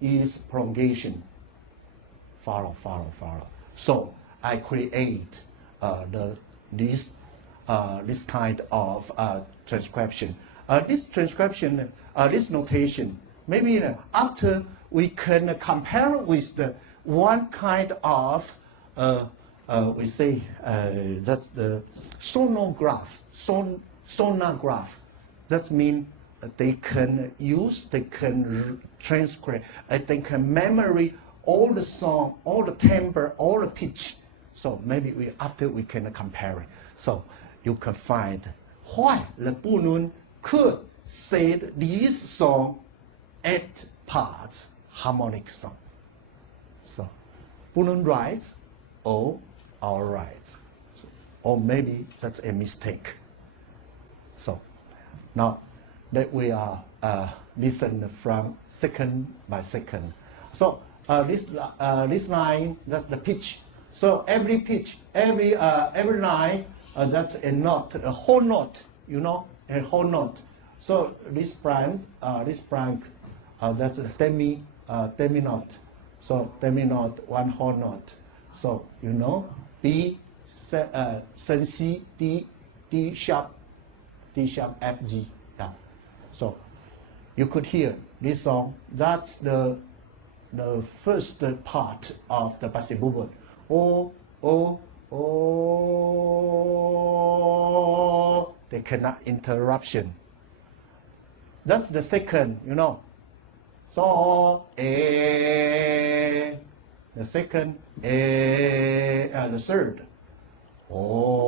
is prolongation. Follow. So I create this kind of transcription. This transcription, this notation, maybe after we can compare with the one kind of we say that's the sonograph. That means they can transcribe, they can memory all the song, all the timbre, all the pitch. So maybe after we can compare it. So you can find why the BUNU could say this song 8 parts harmonic song. So BUNU writes, or our rights, or maybe that's a mistake. So now that we are listen from second by second. So this line, that's the pitch. So every pitch, every line, that's a note, a whole note, you know, a whole note. So this blank, that's a demi note. So demi note, one whole note. So you know, B, sen C, D sharp, F G. Yeah. So you could hear this song. That's the first part of the basic movement. Oh, oh, oh. They cannot interruption. That's the second, you know. So, the second, the third. Oh,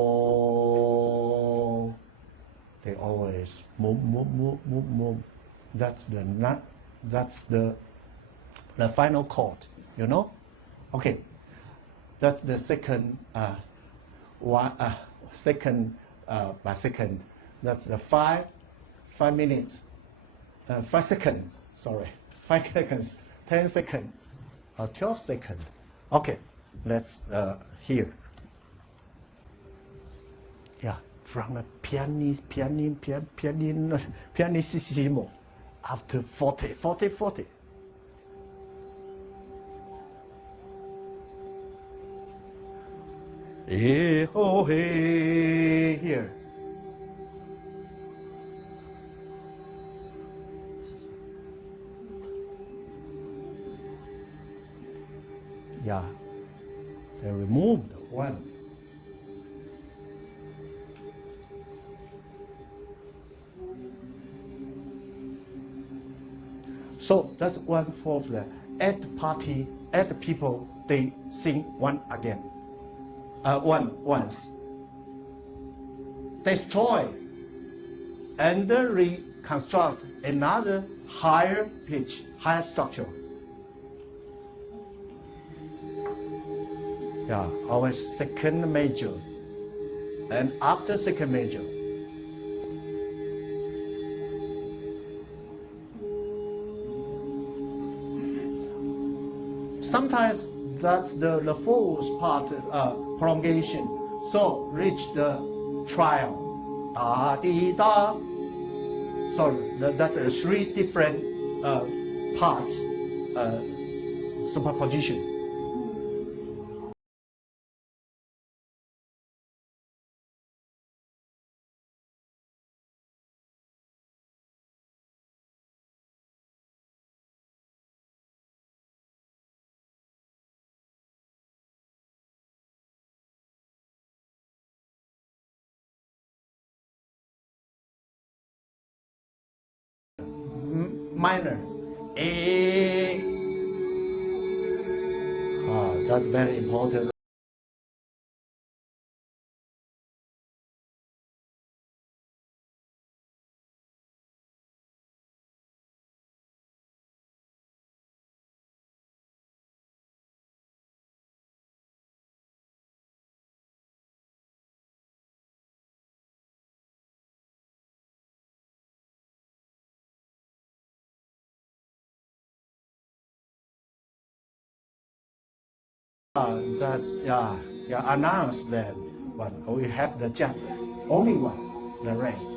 they always move. That's the nut. That's the final chord, you know. Okay, that's the second second by second. That's the 5 minutes, 5 seconds. Sorry, 5 seconds, 10 seconds, or 12 seconds. Okay, let's hear. Yeah, from the pianissimo after 40. Hey, oh, hey, here. Yeah, they removed one. So that's one for the at the party, at the people, they sing one again. Once. Destroy and reconstruct another higher pitch, higher structure. Yeah, always second major. And after second major. Sometimes that's the fourth part prolongation. So reach the trial. Da di da. So that's 3 different parts superposition. Minor, A. That's very important. That's announce that one. We have the just only one, the rest.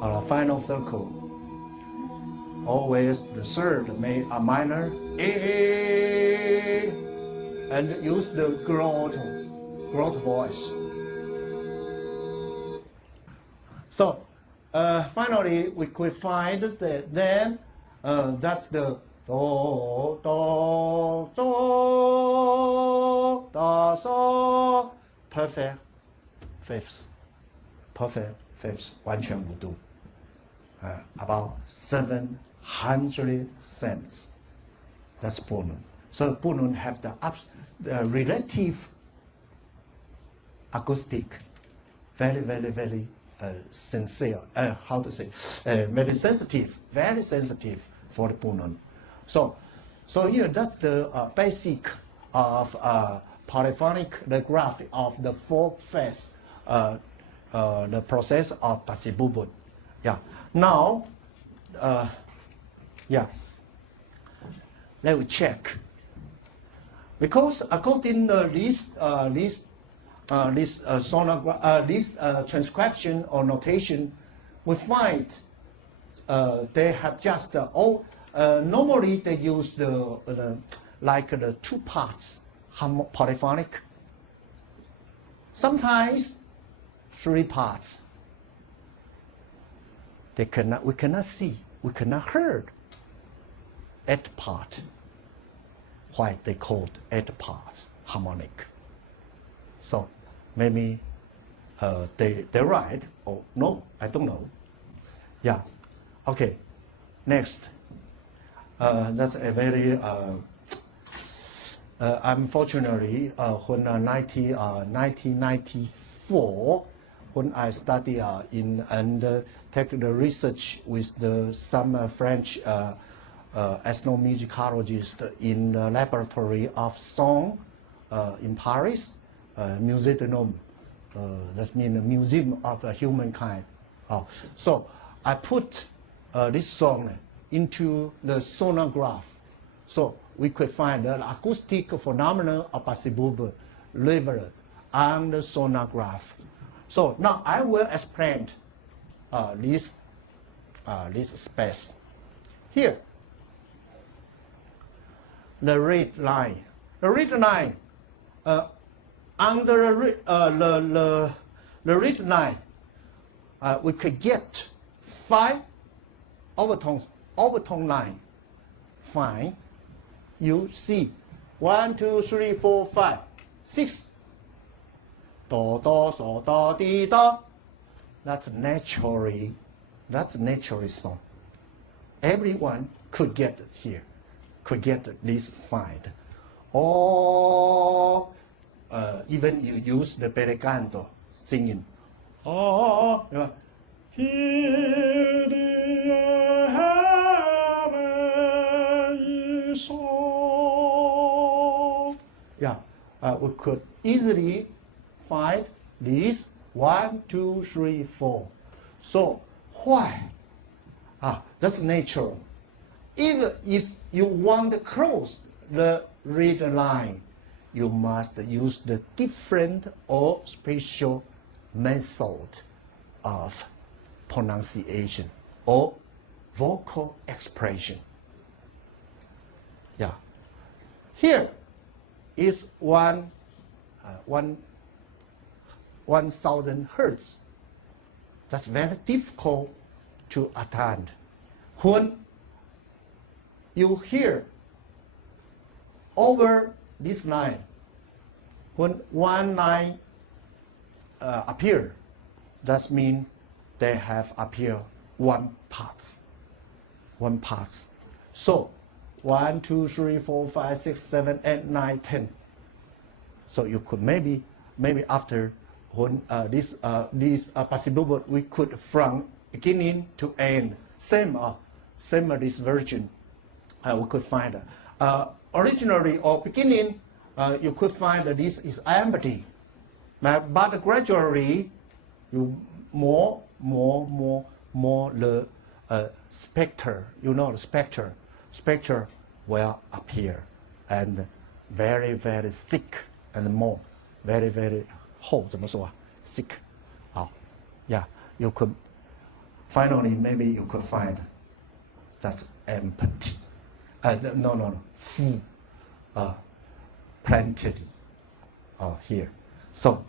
Our final circle. Always the third made a minor A, and use the growth voice. So finally we could find that then that's the do do do da so perfect fifths, 完全无度，about 700 cents. That's BUNU. So BUNU have the relative acoustic, very sincere, how to say, very sensitive for the BUNU. So here that's the basic of polyphonic, the graph of the 4 phase, the process of pasibubun. Yeah. Now, yeah, let me check. Because according to this transcription or notation, we find they have just normally they use the like the 2 parts polyphonic. Sometimes 3 parts. We cannot see, we cannot hear 8 part. Why they called 8 parts harmonic? So maybe they're right or no, I don't know. Yeah. Okay. Next. That's a very unfortunately when 1994 when I study and take the research with some French ethnomusicologists in the laboratory of song in Paris, Musée de l'Homme, that means the Museum of Humankind. So I put this song into the sonograph, so we could find the acoustic phenomenon of pasibubun leveled on the sonograph. So now I will explain this space. Here, the red line. The red line, under the red line, we could get 5 overtone line. Fine. You see, 1, 2, 3, 4, 5, 6. Do, do, so, do, di, do. That's naturally song. Everyone could get it here, could get this find. Or even you use the bel-canto singing. Oh, yeah, we could easily find these 1, 2, 3, 4. So why? That's natural. Even if you want to close the red line, you must use the different or special method of pronunciation or vocal expression. Yeah. Here is 1,000 hertz. That's very difficult to attend. When you hear over this line, when one line appear, that means they have appear one part. So 1, 2, 3, 4, 5, 6, 7, 8, 9, 10. So you could maybe after when this pasibubun, we could from beginning to end, same this version, we could find. Originally or beginning, you could find that this is empty, but gradually, you more the spectre, the spectre will appear, and very very thick and more very very 厚怎么说啊 thick 好 yeah you could finally maybe you could find that's empty no full planted here so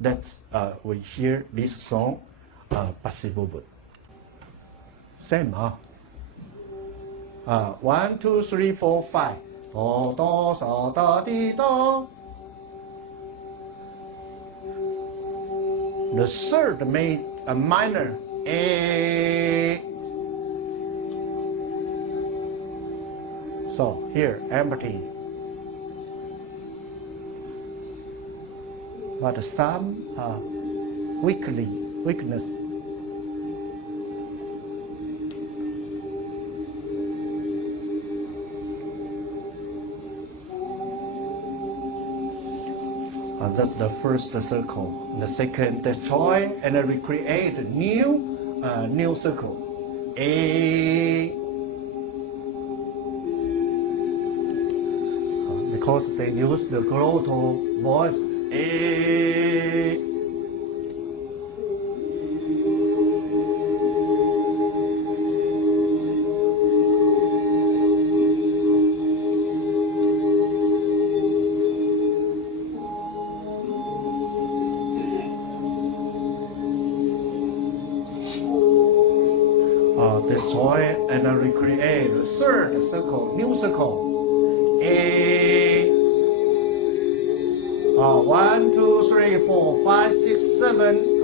that's we hear this song pasibubun same 1 2 3 4 5 do do so do di do. The third made a minor A. So here empty. But some weakly weakness. That's the first circle. The second, destroy and recreate new circle. A. Because they use the glottal voice. A. Destroy and recreate. Third circle, new circle. A. 1, 2, 3, 4, 5, 6, 7.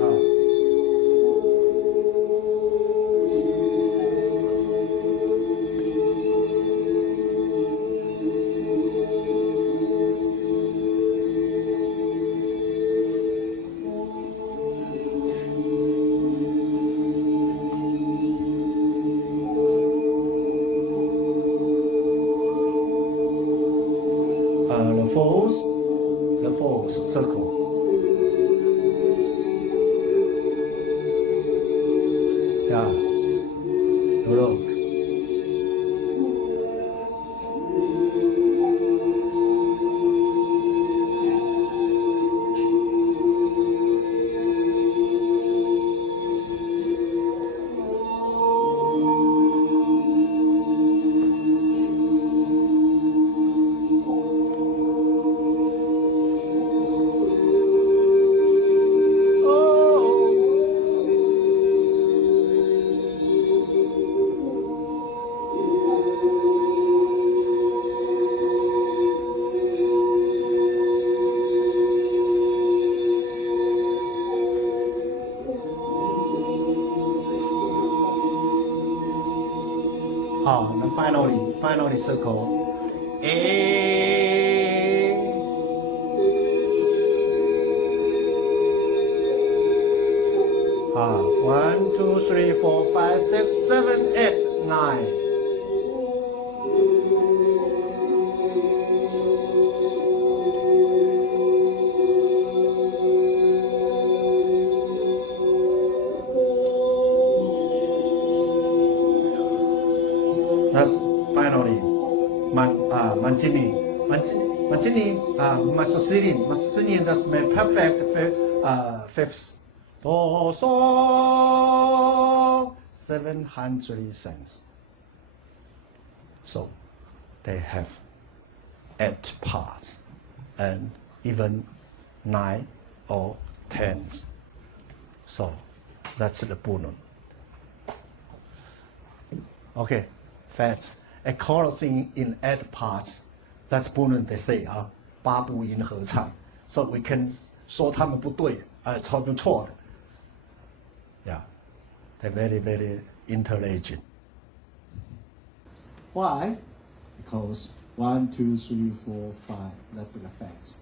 The fourth circle. Yeah, look. And finally circle. A. 1, 2, 3, 4, 5, 6, 7, 8, 9. That's finally Mancini that's my perfect fifths. Do, so 700 cents. So they have 8 parts and even 9 or 10. So that's the BUNU. Okay. Facts. A chorus in 8 parts. That's BUNU they say 八部音合唱。So we can 说他们不对，他们错的。Yeah, they're very, very intelligent. Why? Because 1, 2, 3, 4, 5. That's the facts.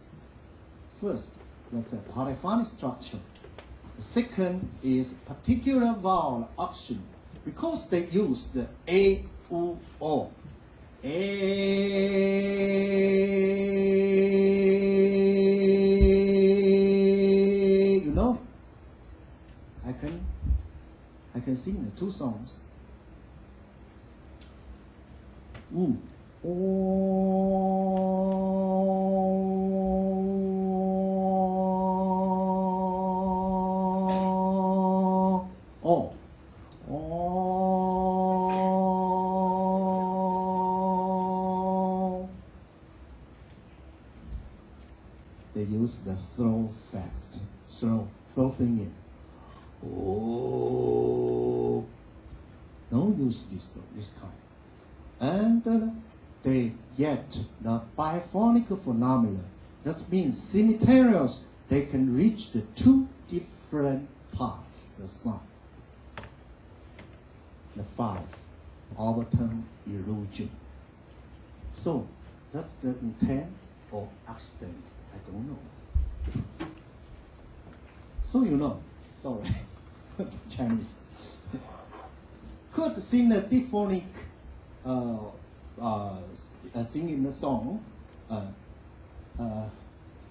First, that's a polyphonic structure. The second is particular vowel option because they use the A, U, O. A, you know, I can sing the 2 songs. They use the throw fact, throw thing in. Oh, don't use this kind. And they get the biphonic phenomena. That means simultaneous. They can reach the 2 different parts, the sound. The 5, overtone illusion. So that's the intent or accident. I don't know. So you know, sorry. Chinese. Could sing a diphonic singing the song,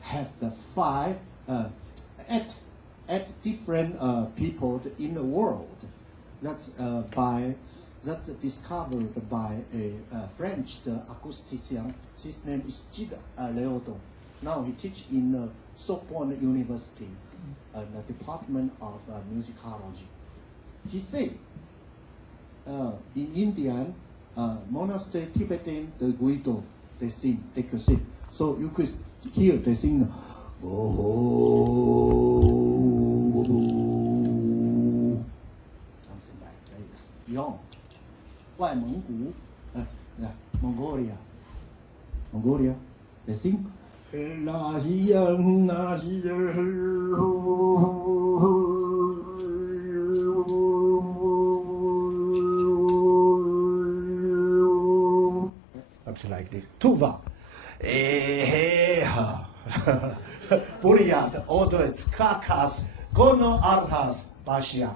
have the five at different people in the world. That's discovered by a French acoustician. His name is Gilles Léodo. Now he teaches in Sorbonne University, the Department of Musicology. He said, in Indian monastery, Tibetan, the Guido, they sing, they could sing. So you could hear they sing, something like this. Beyond. 外蒙古, Mongolia, they sing. Something like this. Tuva. Buryat, Odots, Kakas, Gono Arhas, Bashia.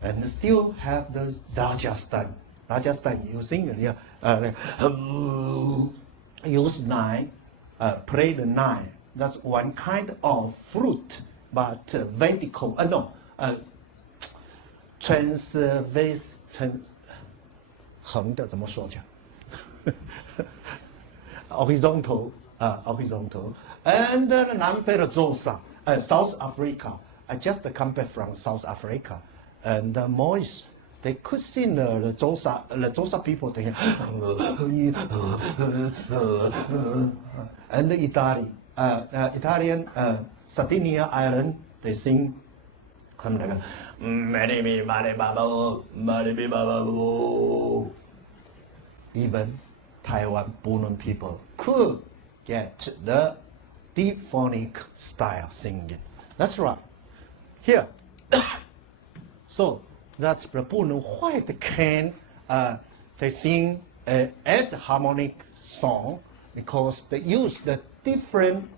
And still have the Rajasthan. Rajasthan using use nine, play the nine. That's one kind of flute, but vertical. Transverse 横的怎么说讲？horizontal, horizontal. And non-fair Zosa, South Africa. I just come back from South Africa. And Moise, they could sing the Zosa people. They, and the Italian Sardinia Island, they sing. Even Taiwan BUNU people could get the diphonic style singing. That's right. Here. So that's the BUNU. Why they can they sing at harmonic song? Because they use the different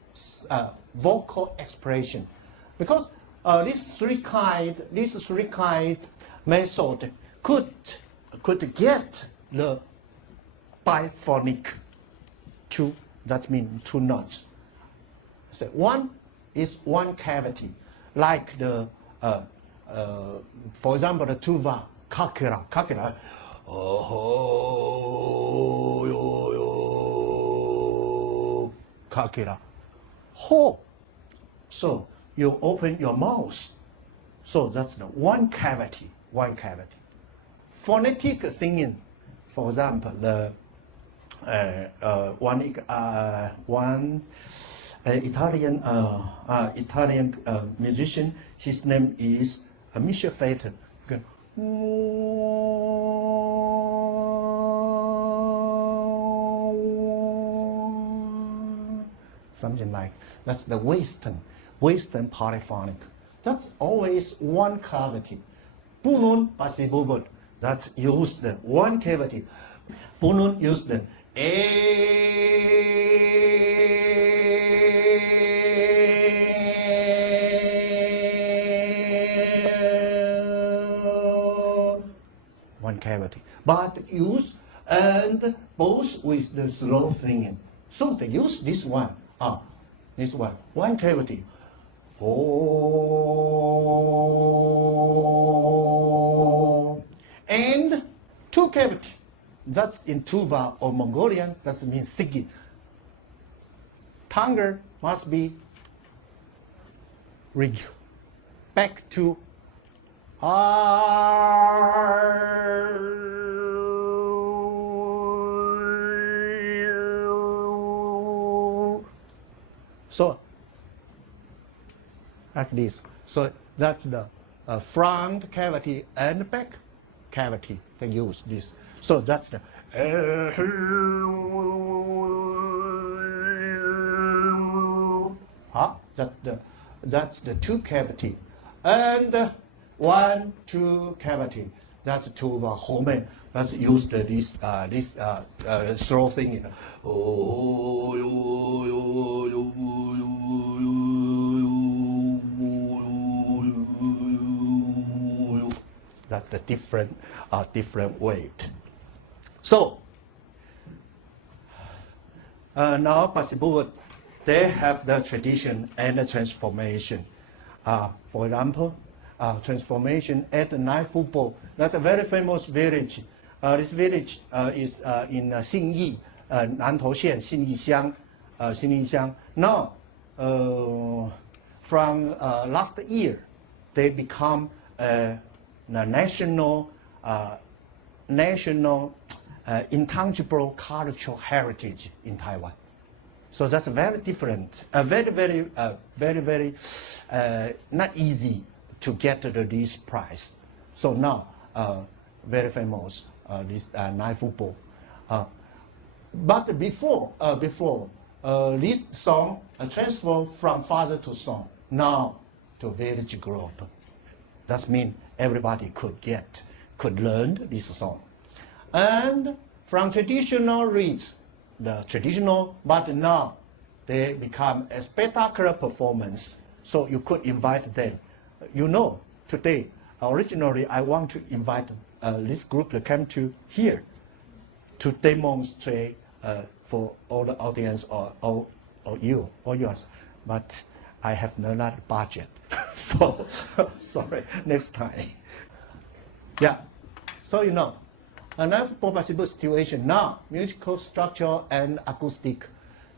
vocal expression. Because these three kind method could get the biphonic two, that means two notes. So one is one cavity, like the for example the tuva kakira, kakira, ho. So you open your mouth. So that's the one cavity. Phonetic singing, for example, the one Italian musician. His name is Michel Faton. Something like that's the Western polyphonic. That's always one cavity. Bunun basi bubun. That's used the one cavity. Bunun used the one cavity, but use and both with the slow singing. So they use this one. One cavity. Oh, and two cavity. That's in Tuva or Mongolian. That means singing. Tongue must be back to so like this. So that's the front cavity and back cavity. They use this. So that's the that's the two cavity, and 1, 2 cavity. That's tuba home. That's used this slow thing. That's the different weight. So now Pasibubut, they have the tradition and the transformation. For example, transformation at Naifubo. That's a very famous village. This village is in Xinyi, Nantou Xian, Xinyi Xiang. Now, from last year, they become the national intangible cultural heritage in Taiwan. So that's very different, very not easy to get this prize. So now, very famous, this Naifubo. But before this song transferred from father to son, now to village group. That means everybody could learn this song. And from traditional reads, the traditional, but now they become a spectacular performance. So you could invite them. You know, today, originally I want to invite this group to come to here to demonstrate for all the audience or you or yours, but I have not budget, so sorry. Next time, yeah. So you know, another possible situation now: musical structure and acoustic.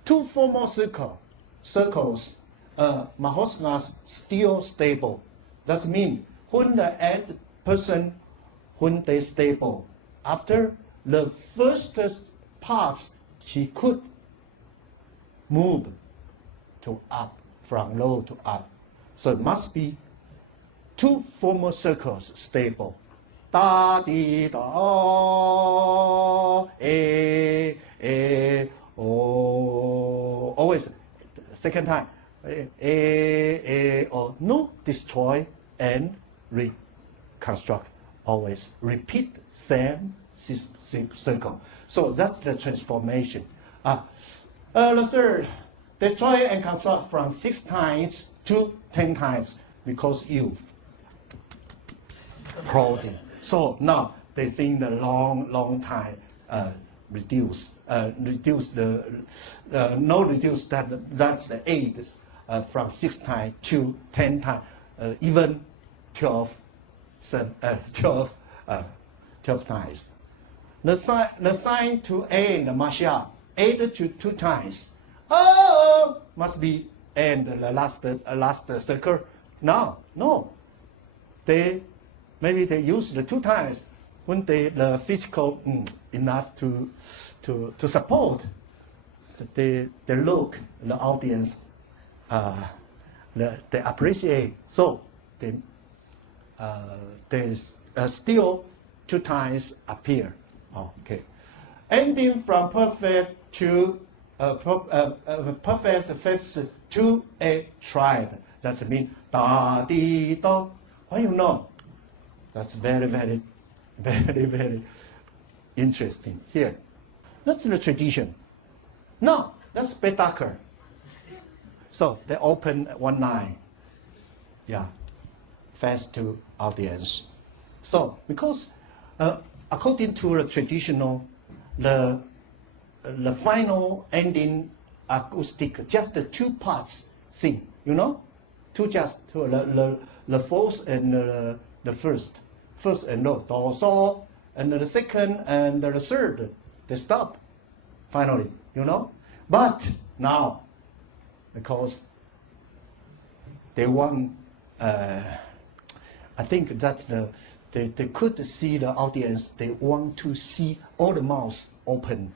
Two formal circles, Mahosnas still stable. That means when the end person, when they stable, after the first parts, he could move to up, from low to up. So it must be two formal circles stable. Da, di, da, o. Always, second time, o. No, destroy and reconstruct. Always repeat same circle. So that's the transformation. The third, destroy and construct from 6 times to 10 times because you prodding. So now they sing the long time reduce that's the 8 from 6 times to 10 times, even 12 times. The sign to end the martial 8 to 2 times. Oh, must be end the last circle. Now, no. Maybe they use the 2 times when the physical enough to support. They look, the audience, they appreciate. So they still 2 times appear. Okay, ending from perfect to perfect fifth to a triad. That means da di do. Why you know? That's very interesting here. That's the tradition. Now that's spectacle. So they open 1 line. Yeah, fast to audience. So because according to the traditional, the final ending acoustic, just the 2 parts sing, you know, the fourth and the first and no, do, so, and the second and the third, they stop finally, you know. But now, because they want, I think that's they could see the audience. They want to see all the mouths open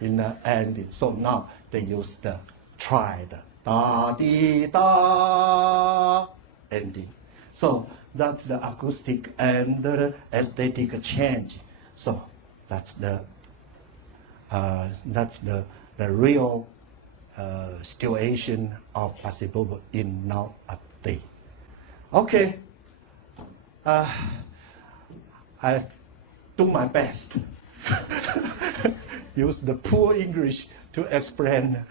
in the end. So now they use the triad, da di da ending. So that's the acoustic and the aesthetic change. So that's the real situation of Pasibobo in nowadays. Okay. I do my best. Use the poor English to explain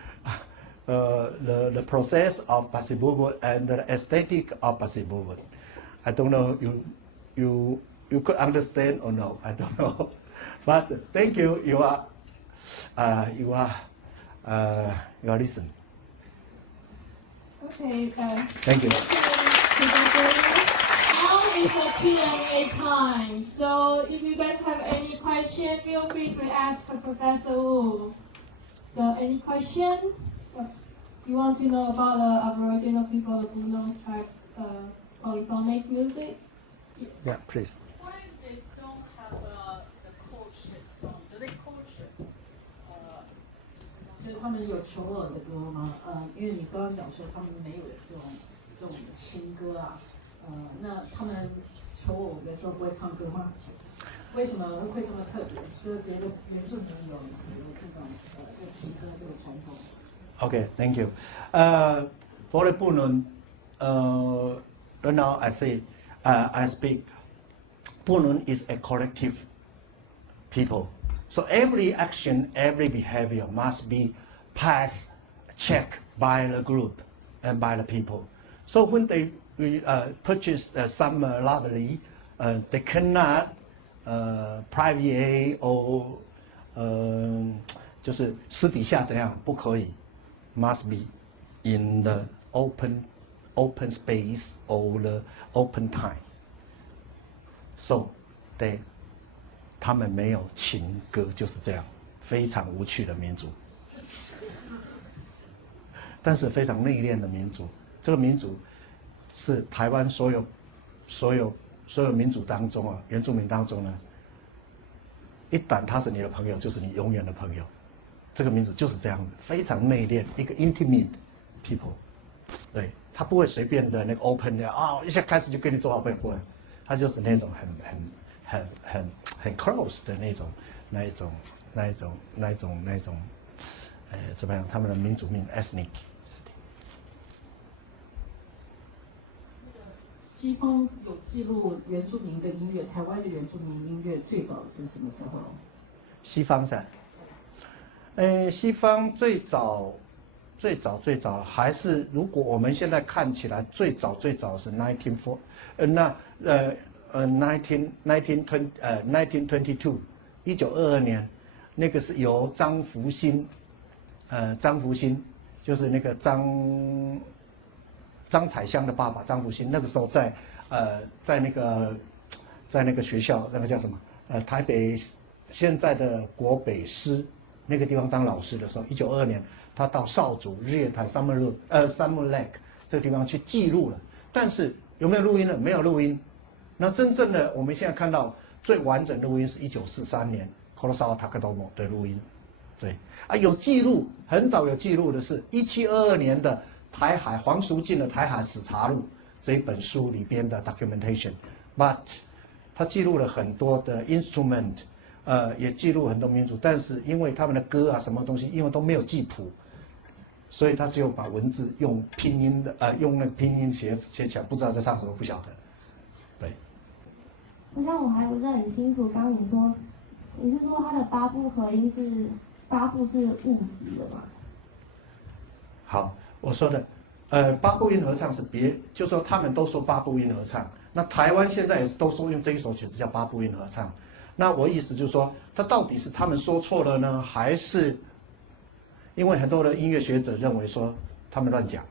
the process of Pasibobo and the aesthetic of Pasibobo. I don't know you could understand or no, I don't know. But thank you. You are listen. Okay. Thank you. Now is a Q&A time. So if you guys have any question, feel free to ask Professor Wu. So any question? You want to know about the Aboriginal people of BUNU tribes polyphonic music? Yeah, please. Why they don't have the culture song? Do they culture? 就是他们有求偶的歌吗？因为你刚刚讲说他们没有这种新歌啊，那他们求偶的时候不会唱歌吗？为什么会这么特别？就是别的原住民有这种用情歌这个传统。Okay, thank you. For the BUNU, right now I speak. BUNU is a collective people. So every action, every behavior must be passed, checked by the group and by the people. So when they purchase some lottery, they cannot private or 就是私底下怎样不可以 ，must be in the open space or the open time. So they 他们没有情歌，就是这样，非常无趣的民族，但是非常内敛的民族。这个民族是台湾所有民族当中啊，原住民当中呢，一旦他是你的朋友，就是你永远的朋友。这个民族就是这样的，非常内敛，一个 intimate people。对，他不会随便的那个 open 的啊，一下开始就跟你做好朋友，不会，他就是那种很 close 的那一种，怎么样？他们的民族名 ethnic。西方有记录原住民的音乐，台湾的原住民音乐最早是什么时候？西方噻，西方最早还是，如果我们现在看起来最早是1922年，那个是由张福兴就是那个张彩香的爸爸张福兴，那个时候在那个学校，那个叫什么？台北现在的国北师那个地方当老师的时候，1922年他到少主日月潭 Summer Lake 这个地方去记录了，但是有没有录音呢？没有录音。那真正的我们现在看到最完整的录音是1943年 Kurosawa Takadomo 的录音，对啊，有记录，很早有记录的是1722年的台海黄淑进的《台海史查录》这一本书里边的 documentation，but 他记录了很多的 instrument， 也记录很多民族，但是因为他们的歌啊什么东西，因为都没有记谱，所以他只有把文字用拼音的用那个拼音写起来，不知道在唱什么，不晓得。对。那我还不是很清楚，刚刚你是说它的八部合音是八部是物质的吗？好，我说的，八部音合唱是就说他们都说八部音合唱，那台湾现在也是都说用这一首曲子叫八部音合唱。那我意思就是说，它到底是他们说错了呢，还是因为很多的音乐学者认为说他们乱讲？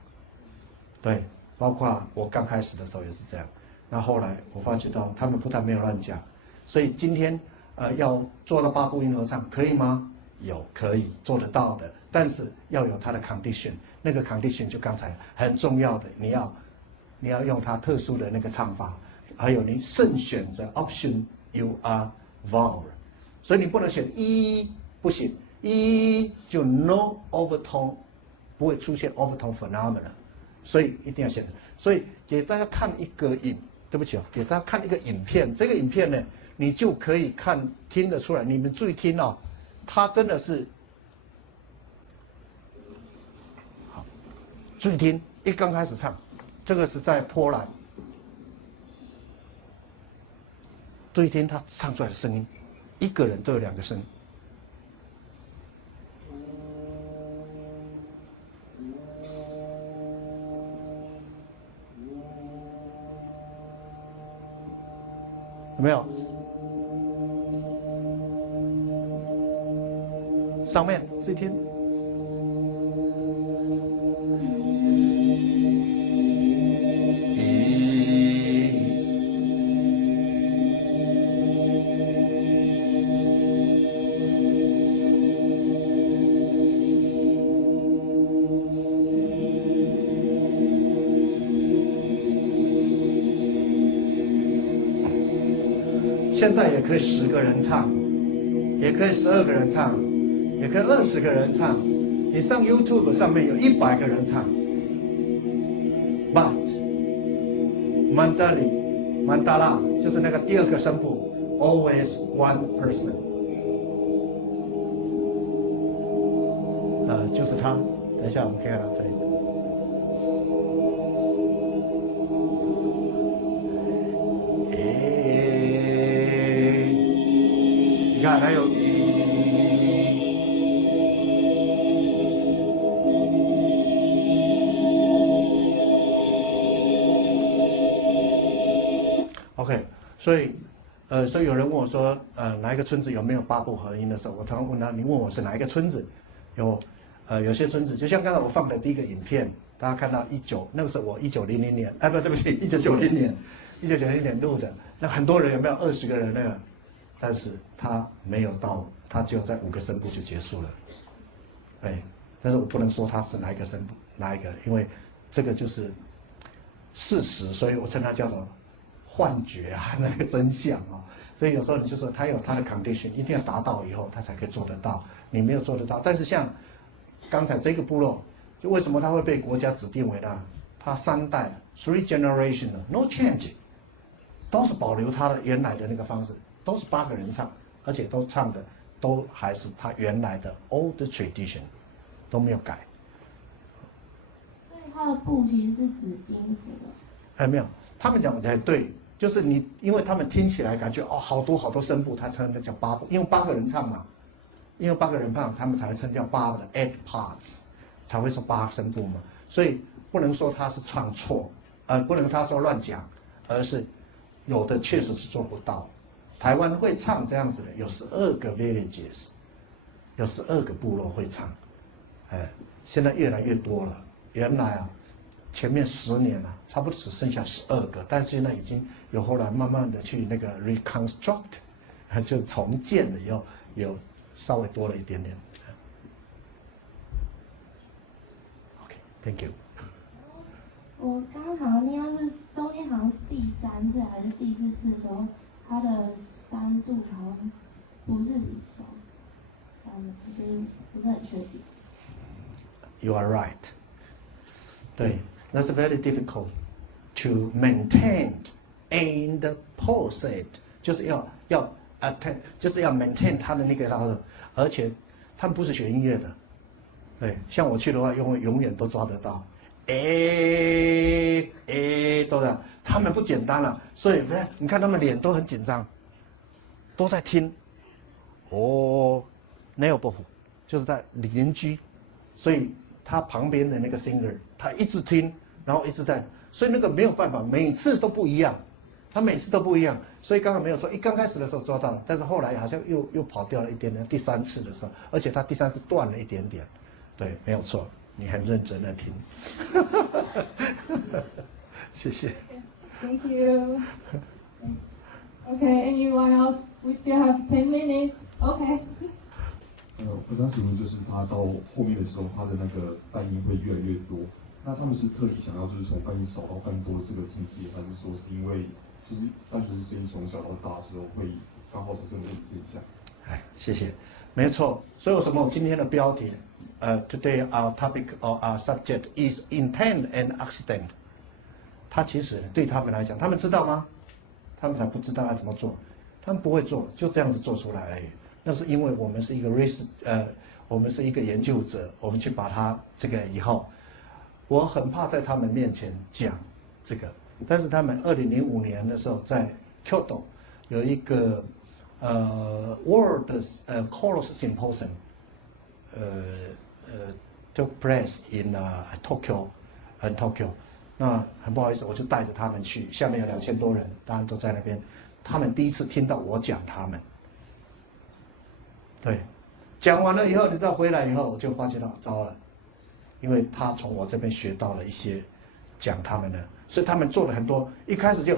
对，包括我刚开始的时候也是这样。那后来我发觉到他们不但没有乱讲，所以今天要做到八部音合唱可以吗？可以做得到的，但是要有它的 condition， 那个 condition 就刚才很重要的，你要用它特殊的那个唱法，还有你慎选择 option you are vowel， 所以你不能选一不行，一就 no overtone， 不会出现 overtone phenomenon， 所以一定要选。所以给大家看一个对不起哦，给大家看一个影片，这个影片呢，你就可以听得出来，你们注意听哦，它真的是，好，注意听，一刚开始唱，这个是在波兰，注意听他唱出来的声音，一个人都有2个声。有没有？上面自己听。现在也可以10个人唱，也可以12个人唱，也可以20个人唱。你上 YouTube 上面有100个人唱。But mandala 就是那个第2个声部 ，always one person。就是他。等一下我们可以看到这里。你看，还有OK， 所以有人问我说，哪一个村子有没有8部合音的时候，我常常问他，你问我是哪一个村子？有些村子，就像刚才我放的第一个影片，大家看到那个时候我1900年，对不起，1990年录的，那很多人有没有20个人那个？但是他没有到，他只有在5个声部就结束了，但是我不能说他是哪一个声部，因为这个就是事实，所以我称它叫做幻觉啊，那个真相啊。所以有时候你就说他有他的 condition， 一定要达到以后他才可以做得到，你没有做得到。但是像刚才这个部落，就为什么他会被国家指定为呢？他3代 3 generation no change， 都是保留他的原来的那个方式。都是8个人唱，而且都唱的都还是他原来的 old tradition， 都没有改。所以他的部其实是指音符的。没有，他们讲的对，就是你，因为他们听起来感觉好多声部，他称的叫8部，因为8个人唱嘛，因为8个人唱，他们才称叫8的 8 parts， 才会说8声部嘛，所以不能说他是唱错，不能他说乱讲，而是有的确实是做不到。台湾会唱这样子的有12个 villages， 有12个部落会唱，现在越来越多了。原来前面10年差不多只剩下12个，但是现在已经有后来慢慢的去那个 reconstruct， 就重建了以后，有稍微多了一点点。OK，Thank you。我刚刚好像听到是中间好像第3次还是第4次的时候，它的3度好像不是比小3的，就是不是很确定。You are right. 对，那是 very difficult to maintain and possess， 就是要 attain， 就是要 maintain 它的那个，而且他们不是学音乐的，对，像我去的话，永远都抓得到，都的。他们不简单了，所以你看他们脸都很紧张，都在听。neighbor 就是在邻居，所以他旁边的那个 singer， 他一直听，然后一直在，所以那个没有办法，每次都不一样，他每次都不一样。所以刚刚没有说，刚开始的时候抓到了，但是后来好像又跑掉了一点点。第3次的时候，而且他第3次断了一点点，对，没有错，你很认真的听，谢谢。Thank you. Okay, anyone else? We still have 10 minutes. Okay. 我想请问，就是他到后面的时候，他的那个泛音会越来越多。那他们是特意想要就是从泛音少到泛音多的这个境界，还是说是因为就是单纯是声音从小到大的时候会刚好产生的现象？谢谢，没错。所以为什么我今天的标题，Today our topic or our subject is intent and accident。他其实对他们来讲，他们知道吗？他们还不知道要怎么做，他们不会做，就这样子做出来而已。那是因为我们是一个我们是一个研究者，我们去把它这个以后，我很怕在他们面前讲这个，但是他们2005年的时候在 Kyoto 有一个World Chorus Symposium， took place in Tokyo。那很不好意思，我就带着他们去，下面有2000多人，大家都在那边他们第一次听到我讲他们。对，讲完了以后，你知道回来以后，我就发觉到糟了，因为他从我这边学到了一些讲他们的，所以他们做了很多，一开始就，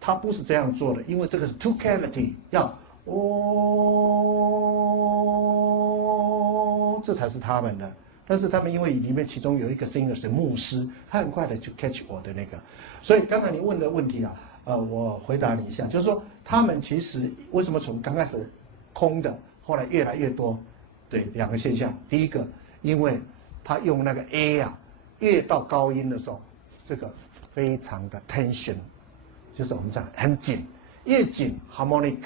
他不是这样做的，因为这个是 two cavity， 要这才是他们的。但是他们因为里面其中有一个 singer 是牧师，他很快的就 catch 我的那个，所以刚才你问的问题啊，我回答你一下，就是说他们其实为什么从刚开始空的，后来越来越多？对，两个现象。第一个，因为他用那个 A 啊，越到高音的时候，这个非常的 tension， 就是我们讲很紧，越紧 harmonic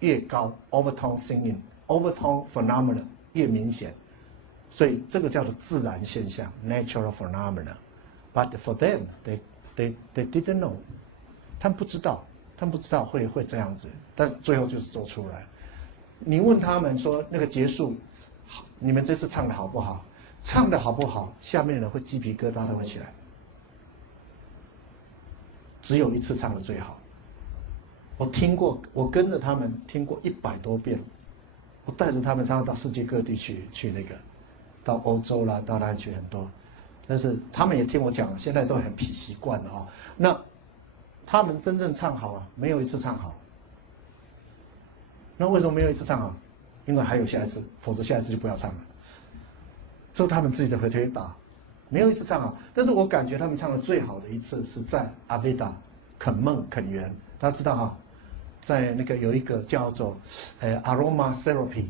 越高 overtone singing，overtone phenomenon 越明显。所以这个叫做自然现象 （natural phenomena）。But for them, they didn't know， 他们不知道会这样子，但是最后就是做出来。你问他们说那个结束，你们这次唱的好不好？唱的好不好？下面的人会鸡皮疙瘩都会起来。只有一次唱的最好。我听过，我跟着他们听过100多遍，我带着他们唱到世界各地去那个。到欧洲啦，到哪里去很多，但是他们也听我讲，现在都很习惯了啊。那他们真正唱好啊，没有一次唱好。那为什么没有一次唱好？因为还有下一次，否则下一次就不要唱了。这是他们自己的回答，没有一次唱好。但是我感觉他们唱的最好的一次是在阿维达肯梦肯园，大家知道哈，在那个有一个叫做Aroma Therapy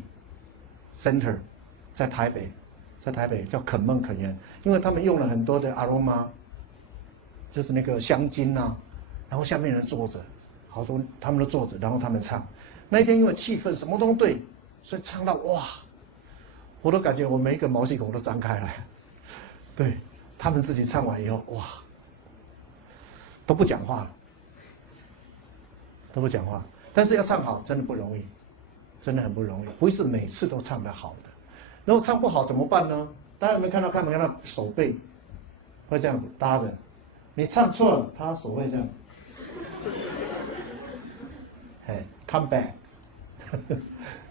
Center， 在台北。在台北叫肯梦肯园，因为他们用了很多的 aroma， 就是那个香精啊，然后下面人坐着，好多他们都坐着，然后他们唱。那一天因为气氛什么都对，所以唱到哇，我都感觉我每一个毛细孔都张开来。对，他们自己唱完以后，哇，都不讲话了，都不讲话。但是要唱好真的不容易，真的很不容易，不是每次都唱得好的。然后唱不好怎么办呢？大家有没有看到手背会这样子搭着？你唱错了，他手会这样，come back，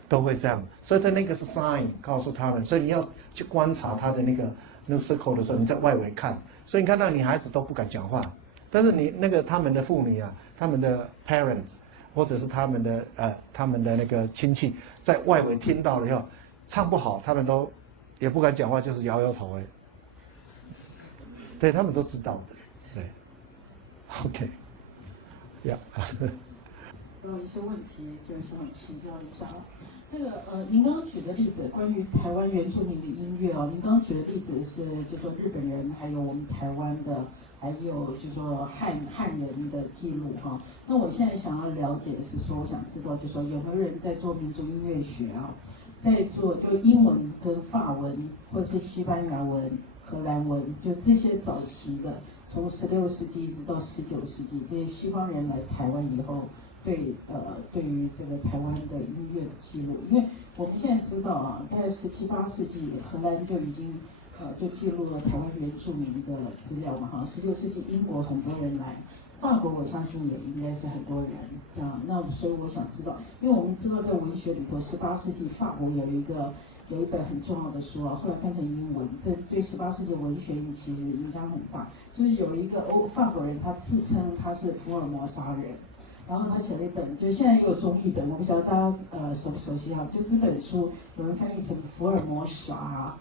都会这样。所以他那个是 sign 告诉他们，所以你要去观察他的那个 circle 的时候，你在外围看。所以你看到女孩子都不敢讲话，但是你那个他们的妇女啊，他们的 parents 或者是他们的那个亲戚在外围听到了以后。唱不好，他们都也不敢讲话，就是摇摇头对他们都知道的，对。OK， 呀、我有一些问题，就是想请教一下。那个您刚刚举的例子，关于台湾原住民的音乐您刚刚举的例子是就说日本人，还有我们台湾的，还有就说汉人的记录那我现在想要了解的是说，我想知道就说有没有人在做民族音乐学在做就英文跟法文，或者是西班牙文、荷兰文，就这些早期的，从16世纪一直到19世纪，这些西方人来台湾以后，对于这个台湾的音乐的记录，因为我们现在知道大概17、18世纪，荷兰就已经就记录了台湾原住民的资料嘛16世纪英国很多人来。法国我相信也应该是很多人这样，那所以我想知道，因为我们知道在文学里头，18世纪法国有一本很重要的书后来翻成英文，这对18世纪文学其实影响很大。就是有一个法国人，他自称他是福尔摩沙人，然后他写了一本，就现在也有中译本，我不晓得大家熟不熟悉就这本书有人翻译成福尔摩沙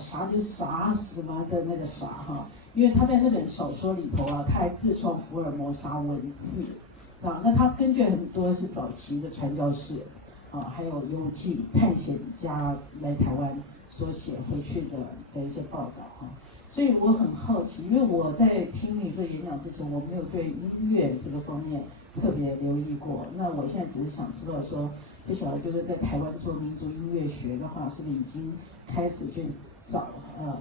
啥就是啥什么的那个啥因为他在那本小说里头他还自创福尔摩沙文字，那他根据很多是早期的传教士还有游记探险家来台湾所写回去的一些报道所以我很好奇，因为我在听你这演讲之前，我没有对音乐这个方面特别留意过。那我现在只是想知道说，不晓得就是在台湾做民族音乐学的话，是不是已经开始去找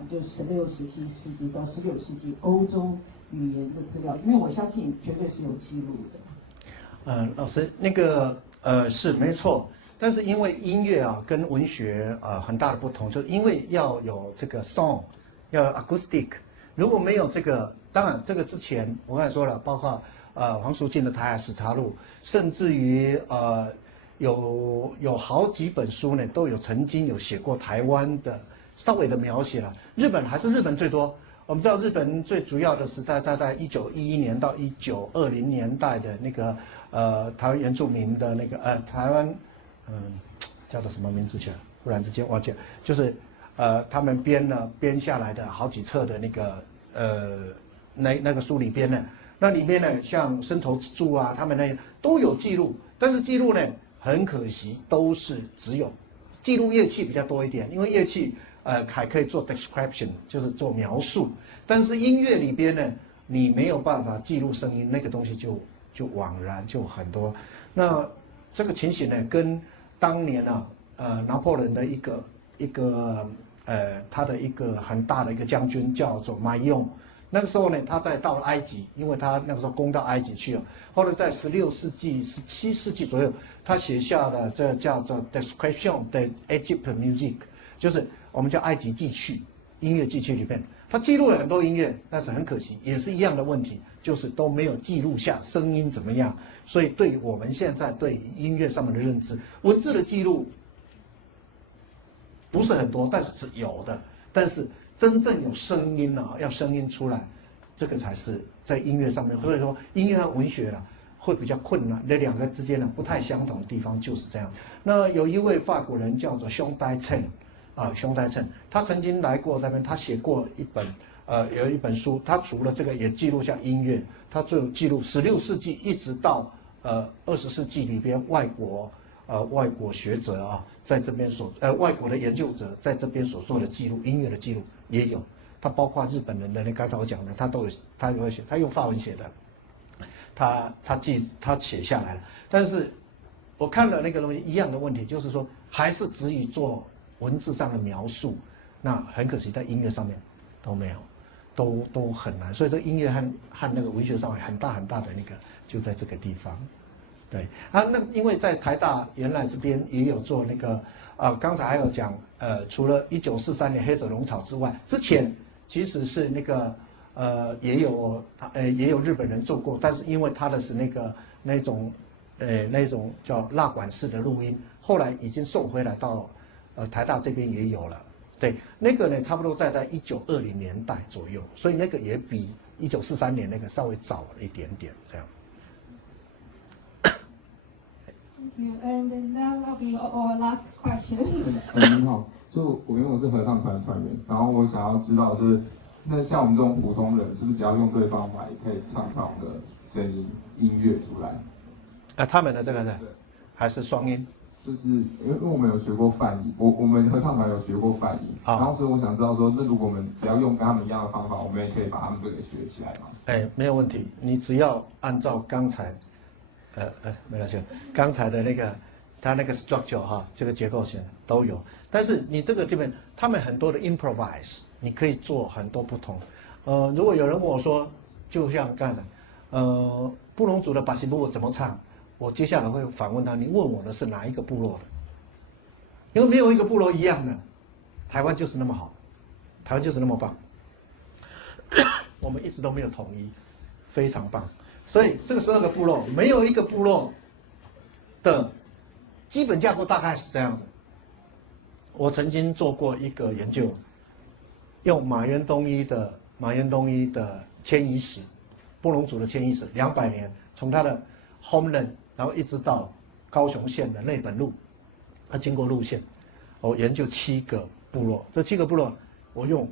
就16、17世纪到19世纪欧洲语言的资料？因为我相信绝对是有记录的。老师，那个是没错，但是因为音乐跟文学很大的不同，就是因为要有这个 song， 要有 acoustic，如果没有这个，当然这个之前我刚才说了，包括黄淑静的《台海史查录》，甚至于有好几本书呢，都有曾经有写过台湾的稍微的描写了。日本还是日本最多。我们知道日本最主要的时代在1911年到1920年代的那个台湾原住民的那个台湾叫做什么名字去了？忽然之间忘记了，就是他们编下来的好几册的那个那个书里边呢，那里面呢像伸头之助啊，他们那都有记录，但是记录呢很可惜都是只有记录乐器比较多一点，因为乐器还可以做 description， 就是做描述，但是音乐里边呢你没有办法记录声音，那个东西就枉然就很多。那这个情形呢跟当年拿破仑的他的一个很大的一个将军叫做马用，那个时候呢，他到了埃及，因为他那个时候攻到埃及去了。后来在16世纪、17世纪左右，他写下了这叫做 Description 的 Egypt Music， 就是我们叫埃及记趣，音乐记趣里面，他记录了很多音乐，但是很可惜，也是一样的问题，就是都没有记录下声音怎么样。所以对于我们现在对音乐上面的认知，文字的记录不是很多，但是是有的。但是真正有声音要声音出来，这个才是在音乐上面。所以说，音乐和文学会比较困难，那两个之间不太相同的地方就是这样。那有一位法国人叫做兄呆称兄呆称，他曾经来过那边，他写过有一本书，他除了这个也记录下音乐，他就记录16世纪一直到20世纪里边外国学者在这边外国的研究者在这边所做的记录，音乐的记录也有。他包括日本人的刚才我讲的，他也会写，他用法文写的，他写下来了。但是我看了那个东西，一样的问题，就是说还是只以做文字上的描述，那很可惜在音乐上面都没有，都很难。所以这音乐和那个文学上很大的那个就在这个地方。对那因为在台大原来这边也有做那个刚才还有讲除了1943年黑水龙草之外，之前其实是那个也有日本人做过，但是因为他的是那种叫蜡管式的录音，后来已经送回来到台大这边也有了。对，那个呢差不多在1920年代左右，所以那个也比1943年那个稍微早了一点点这样。Thank you. And then that will be our last question. 您好，就因为我是合唱团的团员，然后我想要知道，就是那像我们这种普通人，是不是只要用对方法，也可以唱出我们的声音、音乐出来？他们的这个呢，还是双音？就是因为我们有学过泛音，我们合唱团有学过泛音，然后所以我想知道说，那如果我们只要用跟他们一样的方法，我们也可以把他们这个学起来吗？没有问题，你只要按照刚才。没关系，刚才的他那个 structure 这个结构性都有，但是你这个这边他们很多的 improvise， 你可以做很多不同。如果有人问我说，就像刚才，布农族的巴西部怎么唱，我接下来会反问他，你问我的是哪一个部落的？因为没有一个部落一样的，台湾就是那么好，台湾就是那么棒，我们一直都没有统一，非常棒。所以这个12个部落没有一个部落的基本架构大概是这样子。我曾经做过一个研究，用马渊东一的迁移史，布农族的迁移史200年，从他的 homeland 然后一直到高雄县的内本路，他经过路线，我研究7个部落，这7个部落我用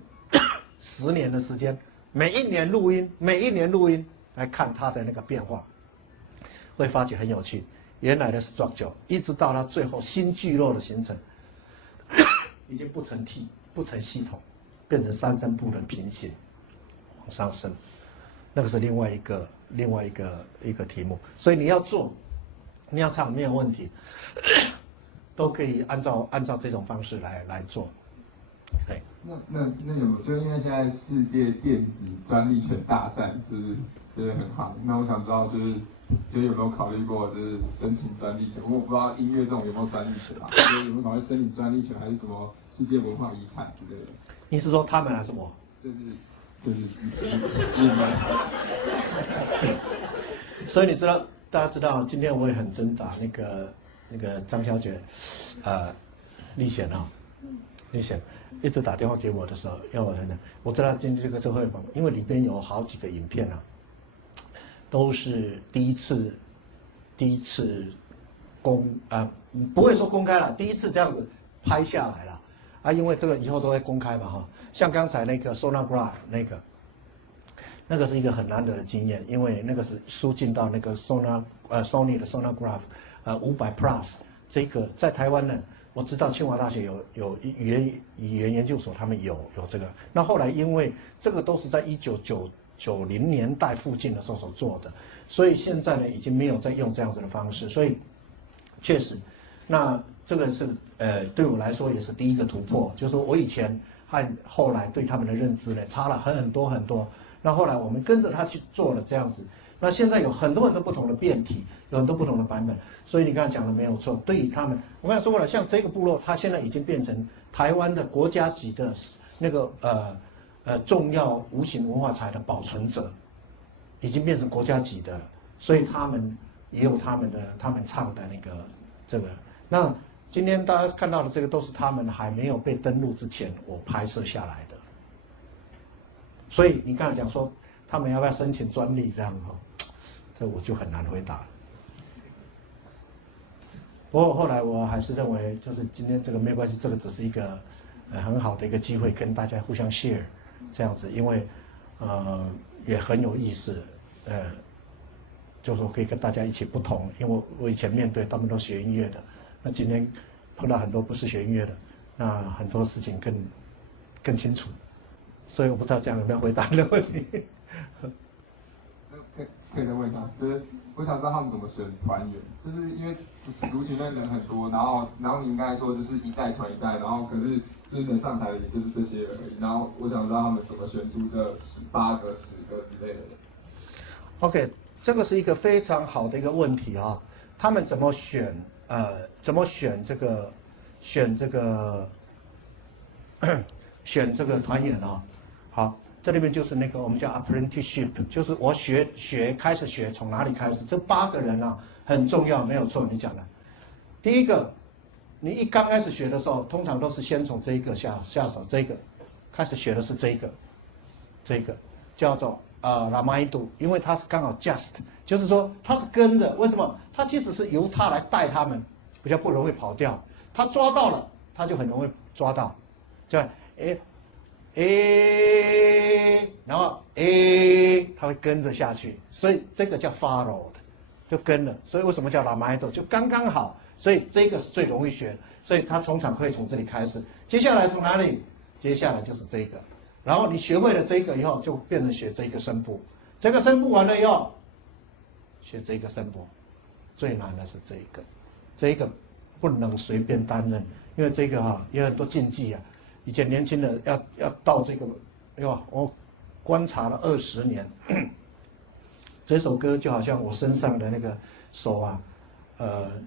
10年的时间，每一年录音。来看它的那个变化，会发觉很有趣。原来的 structure 一直到它最后新聚落的形成，已经不成系统，变成3声部的平行往上升，那个是另外一个题目。所以你要唱没有问题，都可以按照这种方式来做。对。那有就因为现在世界电子专利权大战就是很夯，那我想知道就是有没有考虑过就是申请专利权？我不知道音乐这种有没有专利权就是有没有考虑申请专利权，还是什么世界文化遗产之类的？你是说他们还是我？就是就是你们。所以你知道，大家知道，今天我也很挣扎。那个张小姐，丽贤啊，丽贤一直打电话给我的时候，要我等等。我知道今天这个会因为里边有好几个影片啊，都是第一次不会说公开了，第一次这样子拍下来了啊，因为这个以后都会公开嘛哈。像刚才那个 sonograph 那个是一个很难得的经验，因为那个是输进到那个Sony 的 sonograph 500 Plus 这个在台湾呢，我知道清华大学有语言研究所，他们有这个。那后来因为这个都是在1990年代附近的时候所做的，所以现在呢已经没有在用这样子的方式，所以确实，那这个是对我来说也是第一个突破，就是说我以前和后来对他们的认知呢差了很多很多。那后来我们跟着他去做了这样子，那现在有很多不同的变体，有很多不同的版本，所以你刚才讲的没有错。对于他们，我刚才说过了，像这个部落，它现在已经变成台湾的国家级的那个重要无形文化财的保存者，已经变成国家级的了。所以他们也有他们唱的那个这个。那今天大家看到的这个都是他们还没有被登录之前我拍摄下来的。所以你刚才讲说他们要不要申请专利这样哈，这我就很难回答了。不过后来我还是认为，就是今天这个没关系，这个只是一个很好的一个机会，跟大家互相 share 这样子，因为也很有意思，就是说可以跟大家一起不同，因为我以前面对他们都学音乐的，那今天碰到很多不是学音乐的，那很多事情更清楚。所以我不知道这样有没有回答你的问题。可以再问他，就是我想知道他们怎么选团员，就是因为族群的人很多，然后你刚才说就是一代传一代，然后可是就是能上台的也就是这些而已，然后我想知道他们怎么选出这8个、10个之类的。OK， 这个是一个非常好的一个问题啊，他们怎么选这个团员啊？好，这里面就是那个我们叫 apprenticeship， 就是我开始学，从哪里开始？这8个人啊很重要，没有错，你讲的。第一个，你一刚开始学的时候，通常都是先从这一个下手，这个开始学的是这个叫做Ramaidu， 因为他是刚好 just， 就是说他是跟着，为什么？他其实是由他来带他们，比较不容易跑掉。他抓到了，他就很容易抓到，就然后他会跟着下去，所以这个叫 follow 的，就跟了。所以为什么叫 Ramaidu， 就刚刚好。所以这个是最容易学的，所以他通常可以从这里开始。接下来从哪里？接下来就是这个。然后你学会了这个以后，就变成学这个声部。这个声部完了以后，学这个声部。最难的是这个不能随便担任，因为这个也有很多禁忌啊。以前年轻人要到这个，我观察了20年，这首歌就好像我身上的那个手啊，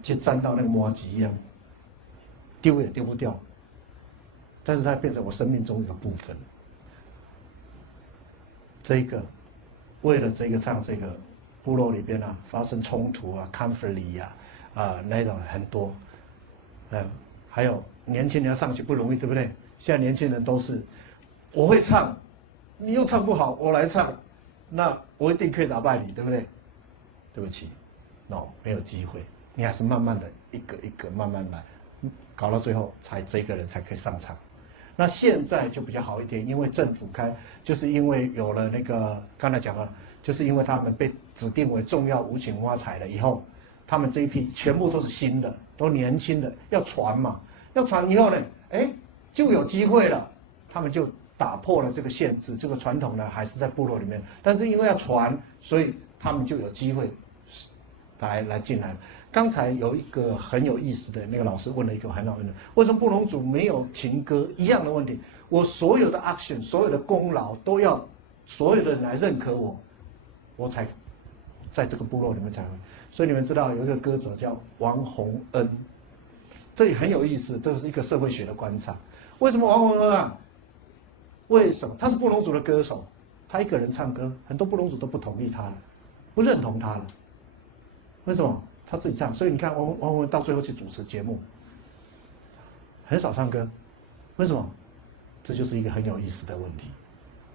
去沾到那个麻糬一样，丢也丢不掉，但是它变成我生命中一个部分。这个为了这个唱这个部落里边发生冲突conflict那种很多，还有年轻人要上去不容易，对不对？现在年轻人都是我会唱，你又唱不好，我来唱，那我一定可以打败你，对不对？对不起 ，no， 没有机会，你还是慢慢的一个一个慢慢来，搞到最后这个人才可以上场。那现在就比较好一点，因为政府就是因为有了那个刚才讲了，就是因为他们被指定为重要无形文化财了以后，他们这一批全部都是新的，都年轻的，要传嘛，要传以后呢，就有机会了，他们就打破了这个限制，这个传统呢还是在部落里面，但是因为要传，所以他们就有机会来进来。刚才有一个很有意思的那个老师问了一个很好问的，为什么布农族没有情歌一样的问题？我所有的 action， 所有的功劳都要所有的人来认可我才在这个部落里面才会。所以你们知道有一个歌者叫王洪恩，这也很有意思，这是一个社会学的观察。为什么王洪恩为什么他是布农族的歌手？他一个人唱歌，很多布农族都不同意他了，不认同他了。为什么？他自己唱，所以你看王文到最后去主持节目，很少唱歌，为什么？这就是一个很有意思的问题，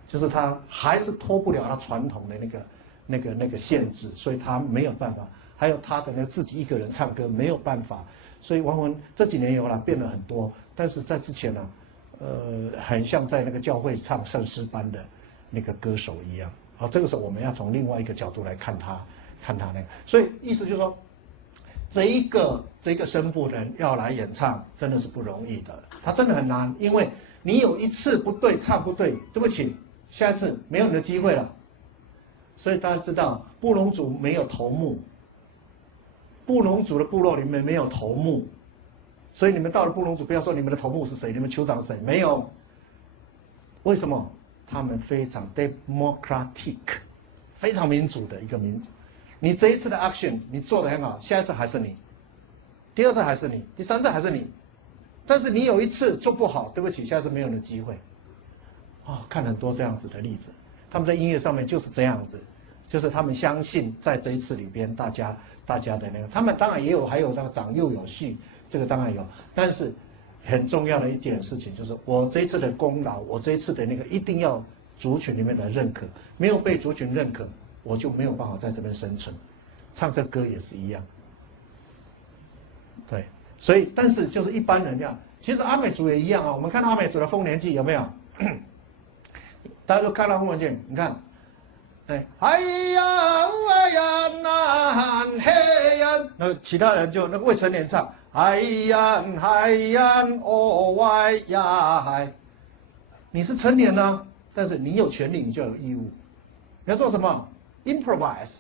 就是他还是脱不了他传统的那个限制，所以他没有办法。还有他的那个自己一个人唱歌没有办法，所以王文这几年有了变了很多，但是在之前呢，很像在那个教会唱圣诗班的那个歌手一样。好，这个时候我们要从另外一个角度来看他那个，所以意思就是说。这个声部人要来演唱，真的是不容易的，他真的很难，因为你有一次不对，唱不对，对不起，下一次没有你的机会了。所以大家知道，布农族没有头目，布农族的部落里面没有头目，所以你们到了布农族，不要说你们的头目是谁，你们酋长是谁，没有。为什么？他们非常 democratic， 非常民主的一个民族。你这一次的 action 你做得很好，下一次还是你，第二次还是你，第三次还是你，但是你有一次做不好，对不起，下次没有你的机会。看很多这样子的例子，他们在音乐上面就是这样子，就是他们相信在这一次里边，大家的那个，他们当然还有那个长幼有序，这个当然有，但是很重要的一件事情就是我这一次的功劳，我这一次的那个一定要族群里面的认可，没有被族群认可。我就没有办法在这边生存，唱这歌也是一样。对，所以但是就是一般人这样，其实阿美族也一样啊。我们看到阿美族的丰年祭有没有？大家都看到丰年祭，你看，哎呀喂呀呐嘿呀，那其他人就那个未成年唱，哎呀嗨呀哦喂呀嗨，你是成年呢，但是你有权利，你就有义务，你要做什么？improvise，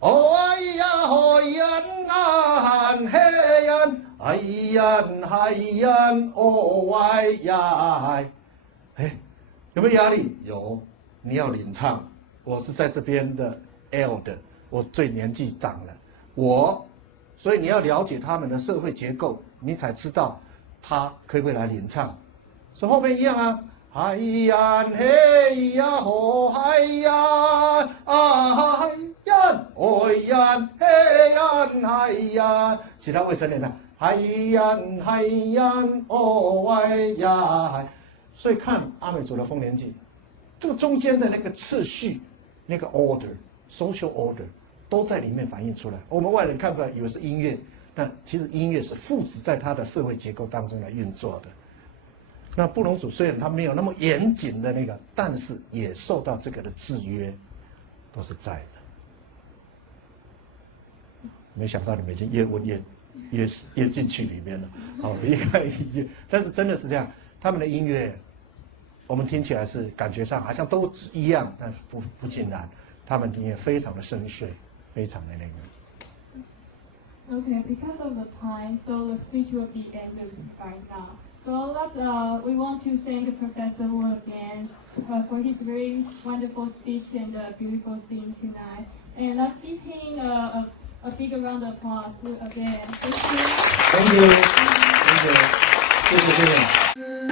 哦哎呀哦呀呐嘿呀，哎呀嗨呀哦喂呀，有没有压力？有，你要领唱。我是在这边的 elder， 我最年纪长了，所以你要了解他们的社会结构，你才知道他可不可以来领唱。所以后面一样啊。嗨呀嘿呀吼嗨呀啊嗨呀哦呀嘿呀嗨呀，其他未成年唱嗨呀嗨呀哦喂呀嗨。所以看阿美族的丰年祭，这个中间的那个次序，那个 order，social order 都在里面反映出来。我们外人看出来以为是音乐，但其实音乐是附着在它的社会结构当中来运作的。那布农族虽然它没有那么严谨的那个，但是也受到这个的制约，都是在的。没想到你们已经越问越进去里面了，好厉害音乐。但是真的是这样，他们的音乐，我们听起来是感觉上好像都一样，但是不尽然，他们也非常的深邃，非常的那个。Okay, because of the time, so the speech will be ended right now. So we want to thank Professor Wu again for his very wonderful speech and beautiful singing tonight. And let's give him a big round of applause again. Thank you. Thank you. Thank you. 谢谢。